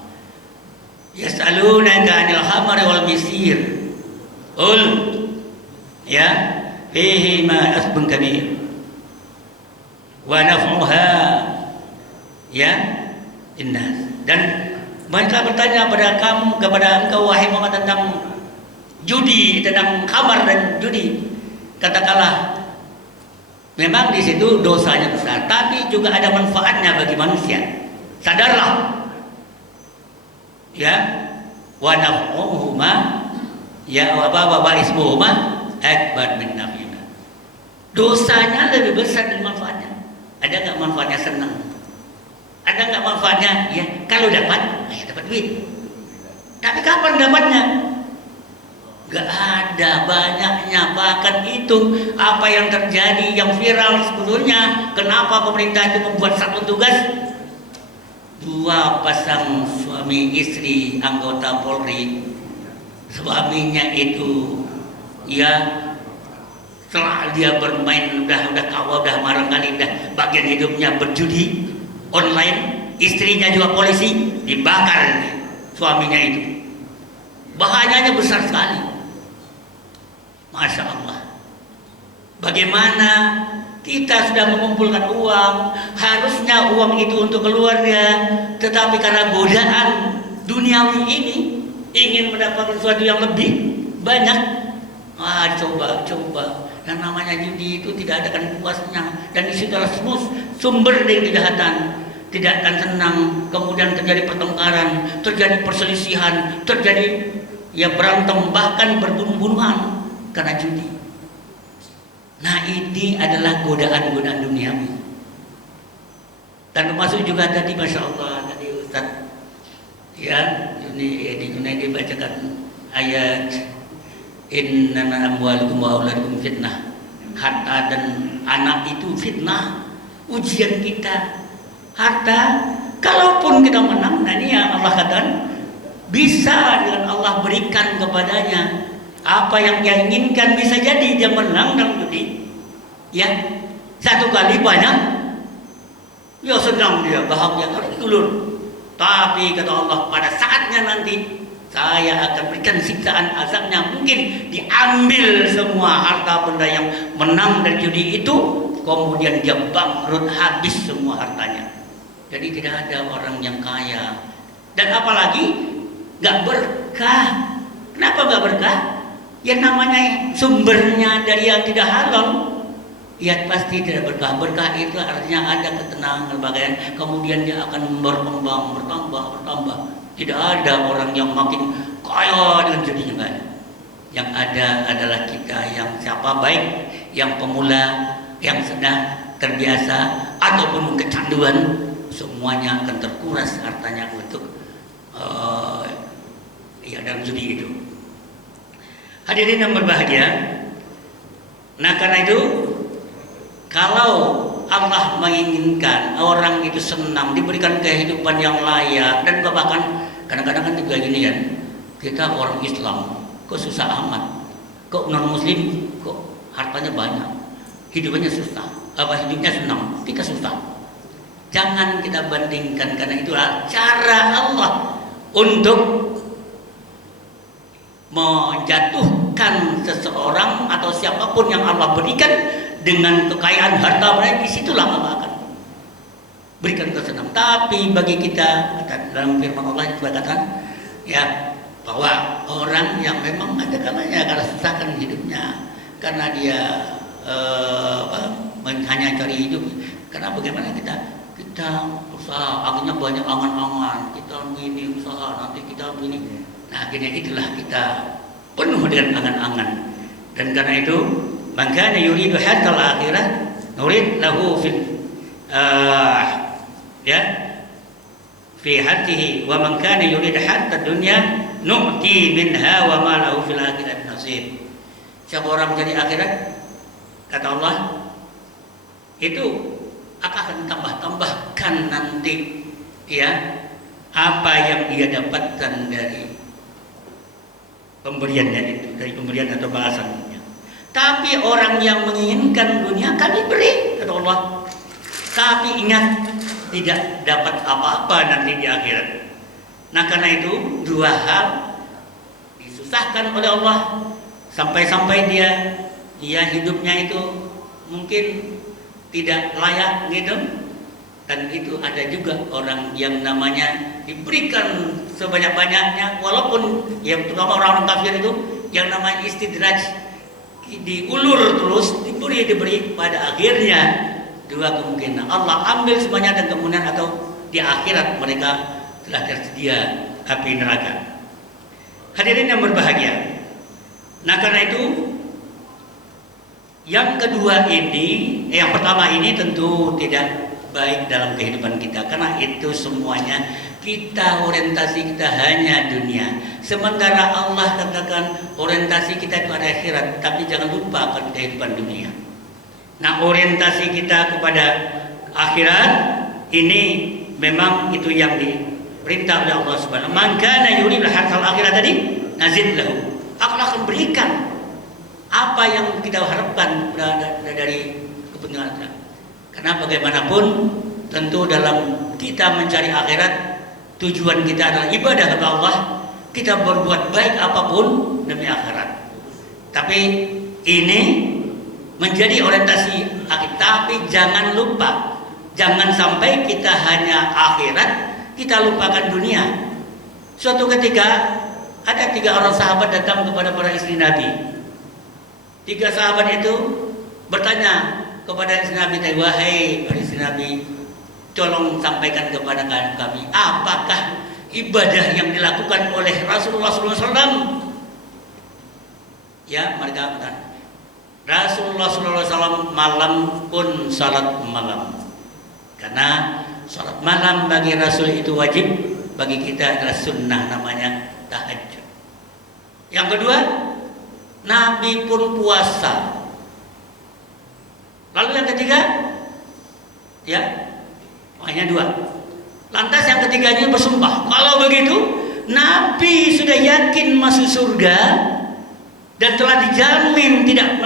Yas'alunaka 'anil khamri wal maisir. Ya, fihi ma asbun kabir wa naf'uha ya innas. Dan mereka bertanya kepada engkau wahai Muhammad tentang judi, tentang khamar dan judi. Katakanlah, memang di situ dosanya besar, tapi juga ada manfaatnya bagi manusia. Sadarlah. Ya, wa naf'uhuma ya wa ismuhuma akbar min naf'ihima. Dosanya lebih besar dari manfaatnya. Ada nggak manfaatnya? Senang. Ada nggak manfaatnya? Ya, kalau dapat, ya dapat duit. Tapi kapan dapatnya? Gak ada, banyaknya. Bahkan itu apa yang terjadi, yang viral sebetulnya. Kenapa pemerintah itu membuat satu tugas? 2 pasang suami istri anggota Polri. Suaminya itu ya setelah dia bermain udah kawal, udah barangkali udah bagian hidupnya berjudi online, istrinya juga polisi, dibakar suaminya itu. Bahayanya besar sekali. Masya Allah. Bagaimana kita sudah mengumpulkan uang, harusnya uang itu untuk keluarga, tetapi karena godaan duniawi ini ingin mendapatkan sesuatu yang lebih banyak, coba. Dan namanya judi itu tidak ada kan puasnya, dan di situ adalah sumber dari kejahatan. Tidak akan tenang, kemudian terjadi pertengkaran, terjadi perselisihan, terjadi ya berantem, bahkan berbunuh-bunuhan karena judi. Nah, ini adalah godaan-godaan duniawi. Dan termasuk juga tadi, Masya Allah, tadi Ustaz ya, ini Edi Junaidi bacakan ayat innama amwalukum wa auladukum fitnah. Harta dan anak itu fitnah, ujian kita. Harta, kalaupun kita menang, nah ini yang Allah katakan, bisa dengan Allah berikan kepadanya apa yang dia inginkan. Bisa jadi dia menang dalam judi, ya, satu kali banyak, ya senang dia, bahagia, harus dulur. Tapi kata Allah, pada saatnya nanti saya akan berikan siksaan azabnya. Mungkin diambil semua harta benda yang menang dari judi itu, kemudian dia bangkrut, habis semua hartanya. Jadi tidak ada orang yang kaya, dan apalagi gak berkah. Kenapa gak berkah? Ya namanya sumbernya dari yang tidak halal, ya pasti tidak berkah. Berkah itu artinya ada ketenangan, kebahagiaan, kemudian dia akan berkembang, bertambah. Tidak ada orang yang makin kaya dengan judinya, enggak ada. Yang ada adalah kita yang siapa, baik yang pemula, yang sedang terbiasa ataupun kecanduan, semuanya akan terkuras hartanya untuk dalam judi itu. Hadirin yang berbahagia, nah karena itu kalau Allah menginginkan orang itu senang, diberikan kehidupan yang layak, dan bahkan kadang-kadang kan juga gini kan, kita orang Islam kok susah amat, kok non Muslim kok hartanya banyak, hidupnya susah, hidupnya senang, kita susah. Jangan kita bandingkan, karena itulah cara Allah untuk menjatuhkan seseorang atau siapapun yang Allah berikan dengan kekayaan harta mereka. Disitulah Allah akan berikan kesenangan. Tapi bagi kita, dalam firman Allah juga katakan ya, bahwa orang yang memang ada kalanya karena susahkan hidupnya, karena dia hanya cari hidup, karena bagaimana kita usaha, akhirnya banyak angan-angan, kita begini usaha, nanti kita begini. Nah akhirnya itulah kita penuh dengan angan-angan. Dan karena itu, man kana yuridu hatal akhirah nurid lahu fil fi hatihi, wa man kana yuridu hatta dunya nu'ti minha wa ma lahu fil akhirati nasib. Siapa orang mencari akhirat, kata Allah, itu akan tambahkan nanti ya apa yang dia dapatkan dari pemberiannya itu, dari pemberian atau balasannya. Tapi orang yang menginginkan dunia kami beri, kata Allah. Tapi ingat, tidak dapat apa-apa nanti di akhirat. Nah karena itu dua hal disusahkan oleh Allah, sampai-sampai dia hidupnya itu mungkin tidak layak gitu. Dan itu ada juga orang yang namanya diberikan sebanyak-banyaknya, walaupun yang terutama orang kafir itu yang namanya istidraj, diulur terus, diberi pada akhirnya dua kemungkinan, Allah ambil semuanya dan kemudian atau di akhirat mereka telah tersedia api neraka. Hadirin yang berbahagia, nah karena itu yang kedua ini, yang pertama ini tentu tidak baik dalam kehidupan kita, karena itu semuanya kita orientasi kita hanya dunia, sementara Allah katakan orientasi kita itu ada akhirat. Tapi jangan lupakan kehidupan dunia. Nah orientasi kita kepada akhirat ini memang itu yang diperintah oleh Allah Subhanahu wa ta'ala. Man kana yuridu harsal akhirat tadi nazid lahu, Allah akan berikan apa yang kita harapkan dari kepentingan kita. Karena bagaimanapun tentu dalam kita mencari akhirat, tujuan kita adalah ibadah kepada Allah. Kita berbuat baik apapun demi akhirat. Tapi ini menjadi orientasi akhirat. Tapi jangan lupa, jangan sampai kita hanya akhirat, kita lupakan dunia. Suatu ketika ada 3 orang sahabat datang kepada para istri Nabi. 3 sahabat itu bertanya kepada istri Nabi, wahai istri Nabi, tolong sampaikan kepada kami, apakah ibadah yang dilakukan oleh Rasulullah SAW? Ya, mereka katakan, Rasulullah SAW malam pun salat malam. Karena salat malam bagi Rasul itu wajib, bagi kita adalah sunnah, namanya tahajud. Yang kedua, Nabi pun puasa. Lalu yang ketiga, ya, hanya 2. Lantas yang ketiganya bersumpah. Kalau begitu, Nabi sudah yakin masuk surga dan telah dijamin tidak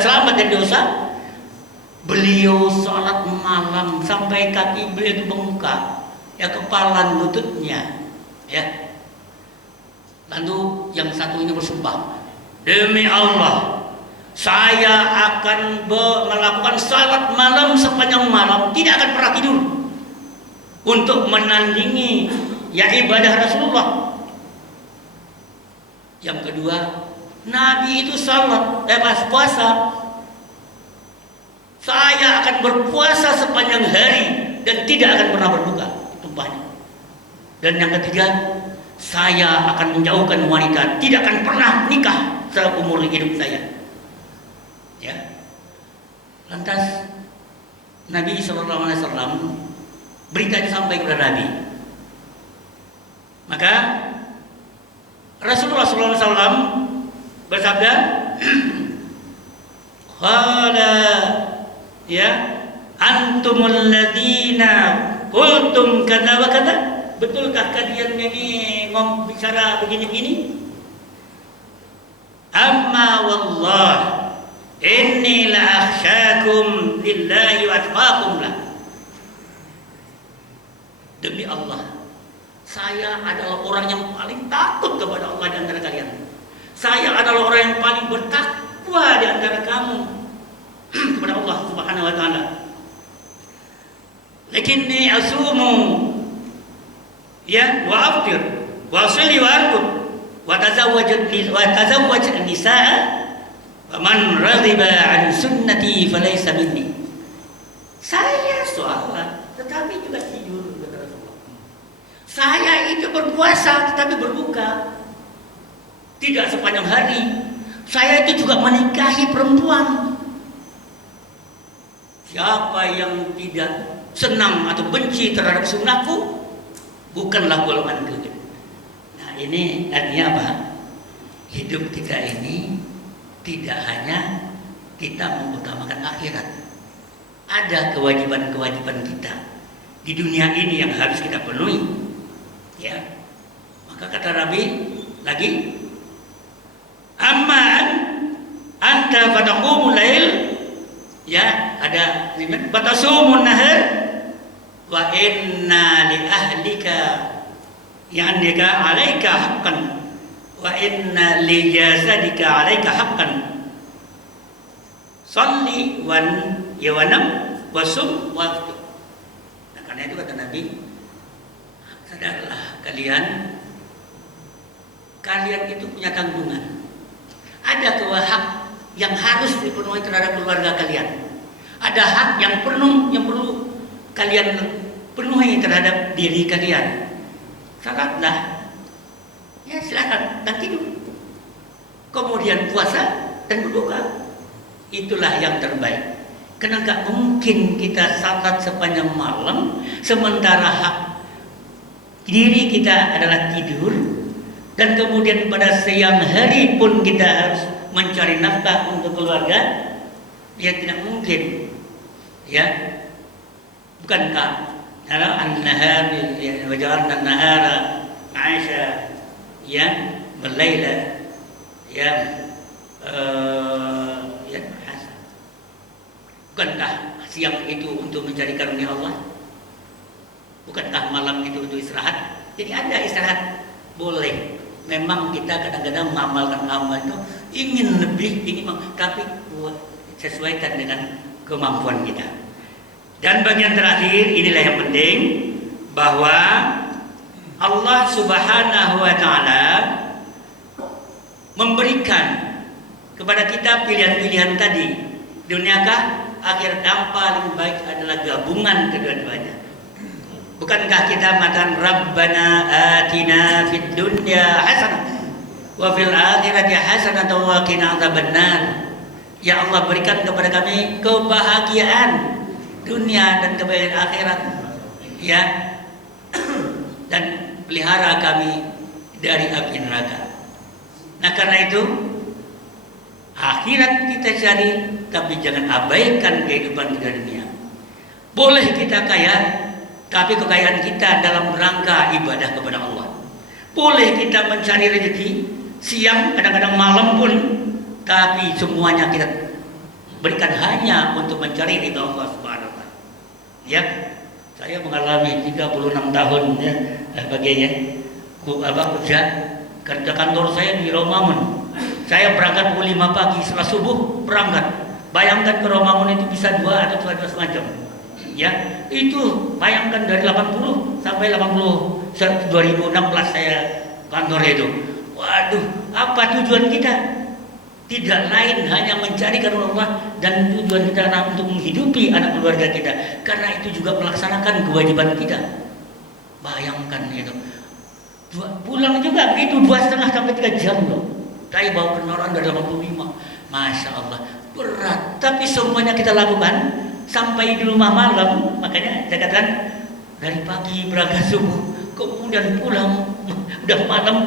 selamat dari dosa. Beliau sholat malam sampai kaki beliau itu bengkak. ya kepala lututnya, ya. Lalu yang satu ini bersumpah, demi Allah, saya akan melakukan salat malam sepanjang malam, tidak akan pernah tidur untuk menandingi ya ibadah Rasulullah. Yang kedua, Nabi itu salat, puasa. Saya akan berpuasa sepanjang hari dan tidak akan pernah berbuka. Itu banyak. Dan yang ketiga, saya akan menjauhkan wanita, tidak akan pernah nikah seumur hidup saya. Ya. Lantas Nabi SAW berita sampai kepada Nabi. Maka Rasulullah SAW bersabda, qala ya antumul ladzina qultum kadza wa kadza, betulkah kalian ini bicara begini-begini? Amma wallah inni la akhsyakum lillahi wa atqakum lah. Demi Allah, saya adalah orang yang paling takut kepada Allah di antara kalian. Saya adalah orang yang paling bertakwa di antara kamu kepada Allah Subhanahu wa taala. Lakinni asumu ya wa aftir wa usalli wa arqud wa tazawwaj an-nisaa wa man raghiba an sunnati falaysa minni. Saya sholat tetapi juga tidur, kata Rasulullah. Saya itu berpuasa tetapi berbuka tidak sepanjang hari. Saya itu juga menikahi perempuan. Siapa yang tidak senang atau benci terhadap sunnahku, bukanlah golonganku. Nah, ini artinya apa? Hidup kita ini tidak hanya kita mengutamakan akhirat. Ada kewajiban-kewajiban kita di dunia ini yang harus kita penuhi. Ya. Maka kata Nabi lagi, amman anta fataqumul lail, ya, ada batasumun nahar wa inna li ahlika ya'nika 'alaika haqqan wa inna li jasadika 'alaika haqqan shalli wan yawanam wasum waftu. Nah, karena itu kata Nabi, sadarlah kalian itu punya tanggungan. Ada hak yang harus dipenuhi terhadap keluarga kalian. Ada hak yang perlu kalian penuhi terhadap diri kalian. Salatlah, ya silakan, dan tidur. Kemudian puasa dan berdoa. Itulah yang terbaik. Karena gak mungkin kita salat sepanjang malam sementara hak diri kita adalah tidur, dan kemudian pada siang hari pun kita harus mencari nafkah untuk keluarga. Ya tidak mungkin. Ya, bukankah an-nahar wa ja'alna an-nahara ma'asha ya wal-laila ya bukankah siang itu untuk mencari karunia Allah? Bukankah malam itu untuk istirahat? Jadi ada istirahat, boleh. Memang kita kadang-kadang mengamalkan amal itu ingin lebih, tapi sesuaikan dengan kemampuan kita. Dan bagian terakhir, inilah yang penting, bahwa Allah Subhanahu wa taala memberikan kepada kita pilihan-pilihan tadi. Duniakah, akhirat, yang paling baik adalah gabungan kedua-duanya. Bukankah kita mengatakan Rabbana atina fid dunya hasanah wa fil akhirati hasanah wa qina adzabannar. Ya Allah, berikan kepada kami kebahagiaan dunia dan kebahagiaan akhirat. Ya. Dan pelihara kami dari api neraka. Nah, karena itu akhirat kita cari, tapi jangan abaikan kehidupan kita dunia. Boleh kita kaya, tapi kekayaan kita dalam rangka ibadah kepada Allah. Boleh kita mencari rezeki siang, kadang-kadang malam pun, tapi semuanya kita berikan hanya untuk mencari ridha Allah Subhanahu wa taala. Ya. Saya mengalami 36 tahun ya bagainya kerja kantor saya di Romangun. Saya berangkat pukul 5 pagi setelah subuh berangkat. Bayangkan ke Romangun itu bisa 2 atau 12 jam. Ya, itu bayangkan dari 80 sampai 2016 saya kantor itu. Waduh, apa tujuan kita? Tidak lain hanya mencari karena Allah, dan tujuan kita adalah untuk menghidupi anak keluarga kita. Karena itu juga melaksanakan kewajiban kita. Bayangkan itu. Pulang juga begitu 2,5 sampai 3 jam loh. Saya bawa kendaraan dari 85. Masya Allah, berat. Tapi semuanya kita lakukan sampai di rumah malam. Makanya saya katakan dari pagi berangkat subuh, kemudian pulang udah malam.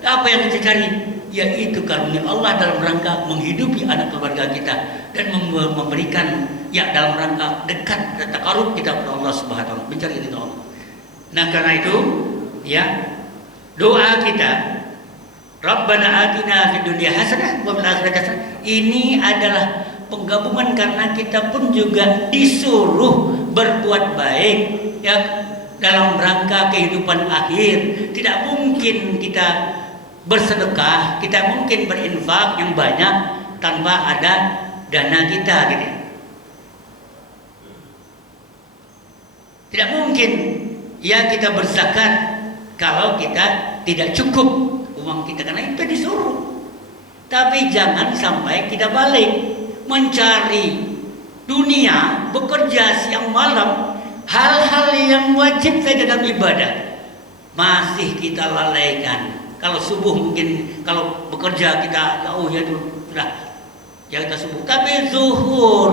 Apa yang kita cari? Yaitu karunia Allah dalam rangka menghidupi anak keluarga kita dan memberikan ya dalam rangka dekat dan takarub kita kepada Allah Subhanahu wa taala, mencari ridha Allah. Nah, karena itu ya doa kita Rabbana atina fid dunya hasanah wa fil akhirati hasanah ini adalah penggabungan karena kita pun juga disuruh berbuat baik ya dalam rangka kehidupan akhir. Tidak mungkin kita bersedekah, kita mungkin berinfak yang banyak tanpa ada dana kita gitu. Tidak mungkin ya kita berzakat kalau kita tidak cukup uang kita, karena itu disuruh. Tapi jangan sampai kita balik mencari dunia, bekerja siang malam, hal-hal yang wajib saja dalam ibadah masih kita lalaikan. Kalau subuh mungkin, kalau bekerja kita jauh ya dulu sudah ya kita subuh. Tapi zuhur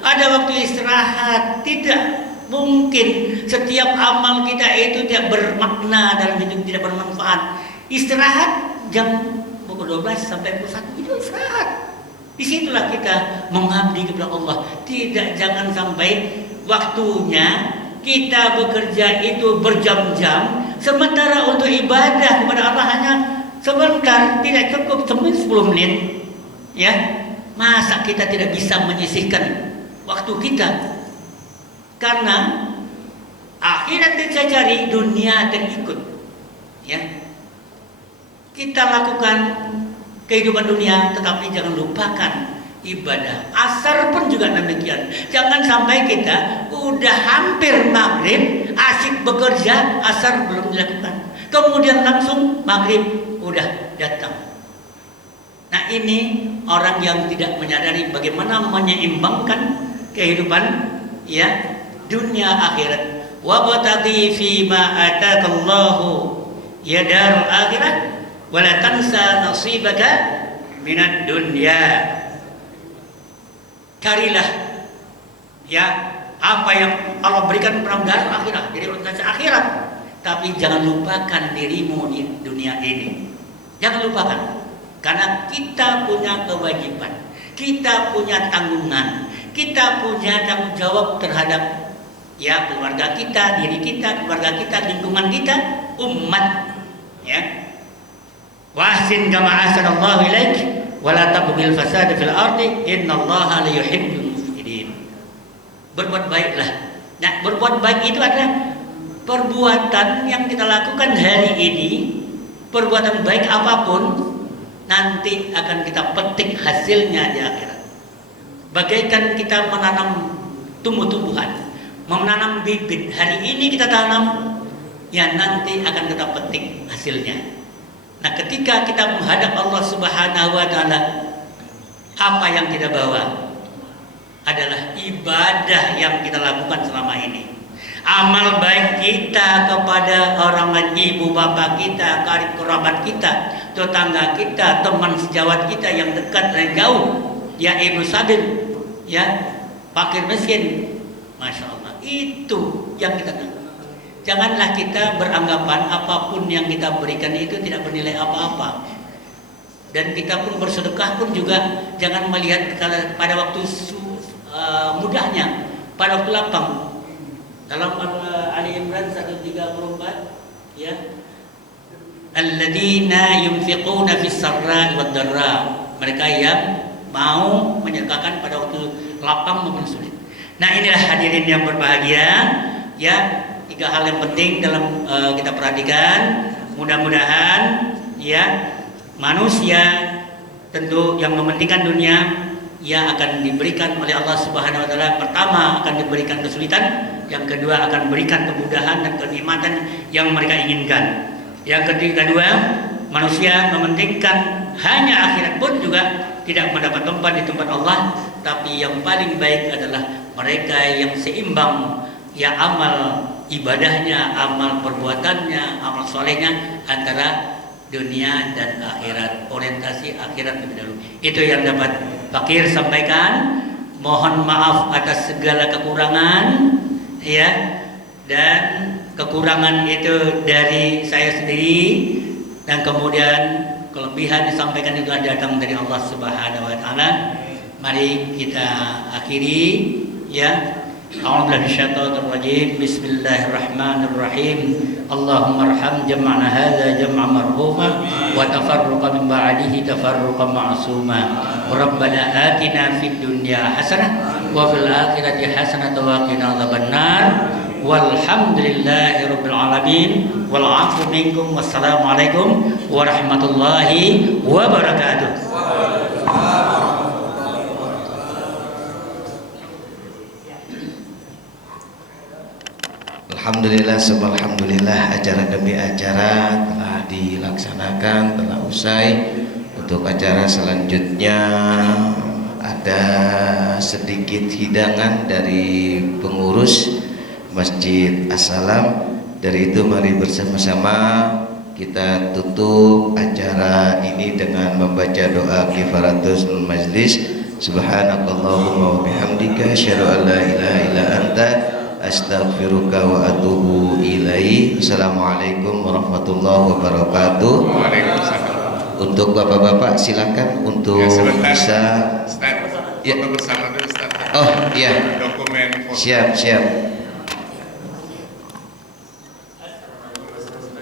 ada waktu istirahat. Tidak mungkin setiap amal kita itu tidak bermakna dalam hidup, tidak bermanfaat. Istirahat jam pukul 12 sampai pukul 1 itu istirahat. Disitulah kita mengabdi kepada Allah. Tidak, jangan sampai waktunya kita bekerja itu berjam-jam, sementara untuk ibadah kepada Allah hanya sebentar, tidak cukup 10 menit. Ya, masa kita tidak bisa menyisihkan waktu kita? Karena akhirat kita cari, dunia dan ikut. Ya, kita lakukan kehidupan dunia, tetapi jangan lupakan ibadah. Asar pun juga demikian. Jangan sampai kita udah hampir maghrib, asik bekerja, asar belum dilakukan, kemudian langsung maghrib udah datang. Nah, ini orang yang tidak menyadari bagaimana menyeimbangkan kehidupan ya dunia akhirat. Wabtaghi fima atakallahu ya darul akhirah wala tansa nasibaka minad dunya. Carilah ya apa yang Allah berikan pada akhirat, jadi orientasi akhirat. Tapi jangan lupakan dirimu di dunia ini. Jangan lupakan, karena kita punya kewajiban, kita punya tanggungan, kita punya tanggung jawab terhadap ya keluarga kita, diri kita, keluarga kita, lingkungan kita, umat. Ya. Wahsin kama ahsanallahu ilaik wala tabghil fasada fil ardi innallaha la yuhibbul mufsidin. Berbuat baiklah. Nah, berbuat baik itu adalah perbuatan yang kita lakukan hari ini. Perbuatan baik apapun nanti akan kita petik hasilnya di akhirat. Bagaikan kita menanam tumbuh-tumbuhan, menanam bibit. Hari ini kita tanam, ya nanti akan kita petik hasilnya. Nah, ketika kita menghadap Allah Subhanahu wa taala, apa yang kita bawa adalah ibadah yang kita lakukan selama ini. Amal baik kita kepada orang lain, ibu bapak kita, karib kerabat kita, tetangga kita, teman sejawat kita yang dekat dan jauh, ya ibu sabil, ya fakir miskin, masya Allah, itu yang kita lakukan. Janganlah kita beranggapan apapun yang kita berikan itu tidak bernilai apa-apa. Dan kita pun bersedekah pun juga jangan melihat pada waktu mudahnya, pada waktu lapang. Dalam Ali Imran 134 ya, alladzina yunfiquna fis sarra'i wad dharra, mereka yang mau menyedekahkan pada waktu lapang maupun sulit. Nah, inilah hadirin yang berbahagia, ya 3 hal yang penting dalam kita perhatikan. Mudah-mudahan ya manusia tentu yang mementingkan dunia ia akan diberikan oleh Allah Subhanahu wa taala. Pertama akan diberikan kesulitan, yang kedua akan berikan kemudahan dan kenikmatan yang mereka inginkan. Yang kedua, manusia mementingkan hanya akhirat pun juga tidak mendapat tempat di tempat Allah, tapi yang paling baik adalah mereka yang seimbang ya amal ibadahnya, amal perbuatannya, amal solehnya antara dunia dan akhirat, orientasi akhirat lebih dahulu. Itu yang dapat Fakir sampaikan. Mohon maaf atas segala kekurangan ya, dan kekurangan itu dari saya sendiri, dan kemudian kelebihan disampaikan itu datang dari Allah Subhanahu wa taala. Mari kita akhiri ya. A'udzubillahi minasyaitonir rajim. Bismillahirrahmanirrahim. Allahumma arham jam'ana hadza jam'an marhuma wa tafarruqa min ba'dihi tafarruqan ma'suma. Rabbana atina fid dunya hasanah wa fil akhirati hasanah wa qina adzabannar. Walhamdulillahi rabbil alamin. Wal 'afwu minkum. Wassalamualaikum warahmatullahi wabarakatuh. Alhamdulillah, subhanallah, acara demi acara telah dilaksanakan, telah usai. Untuk acara selanjutnya ada sedikit hidangan dari pengurus Masjid As-Salam. Dari itu mari bersama-sama kita tutup acara ini dengan membaca doa kifaratus majlis. Subhanakallahumma wa bihamdika asyhadu an la ilaha illa anta astaghfiruka wa atubu ilaih. Assalamualaikum warahmatullahi wabarakatuh. Waalaikumsalam. Untuk bapak-bapak silakan untuk bisa Ustaz, ya. foto bersama dulu Ustaz. Oh iya, Dokumen foto. siap.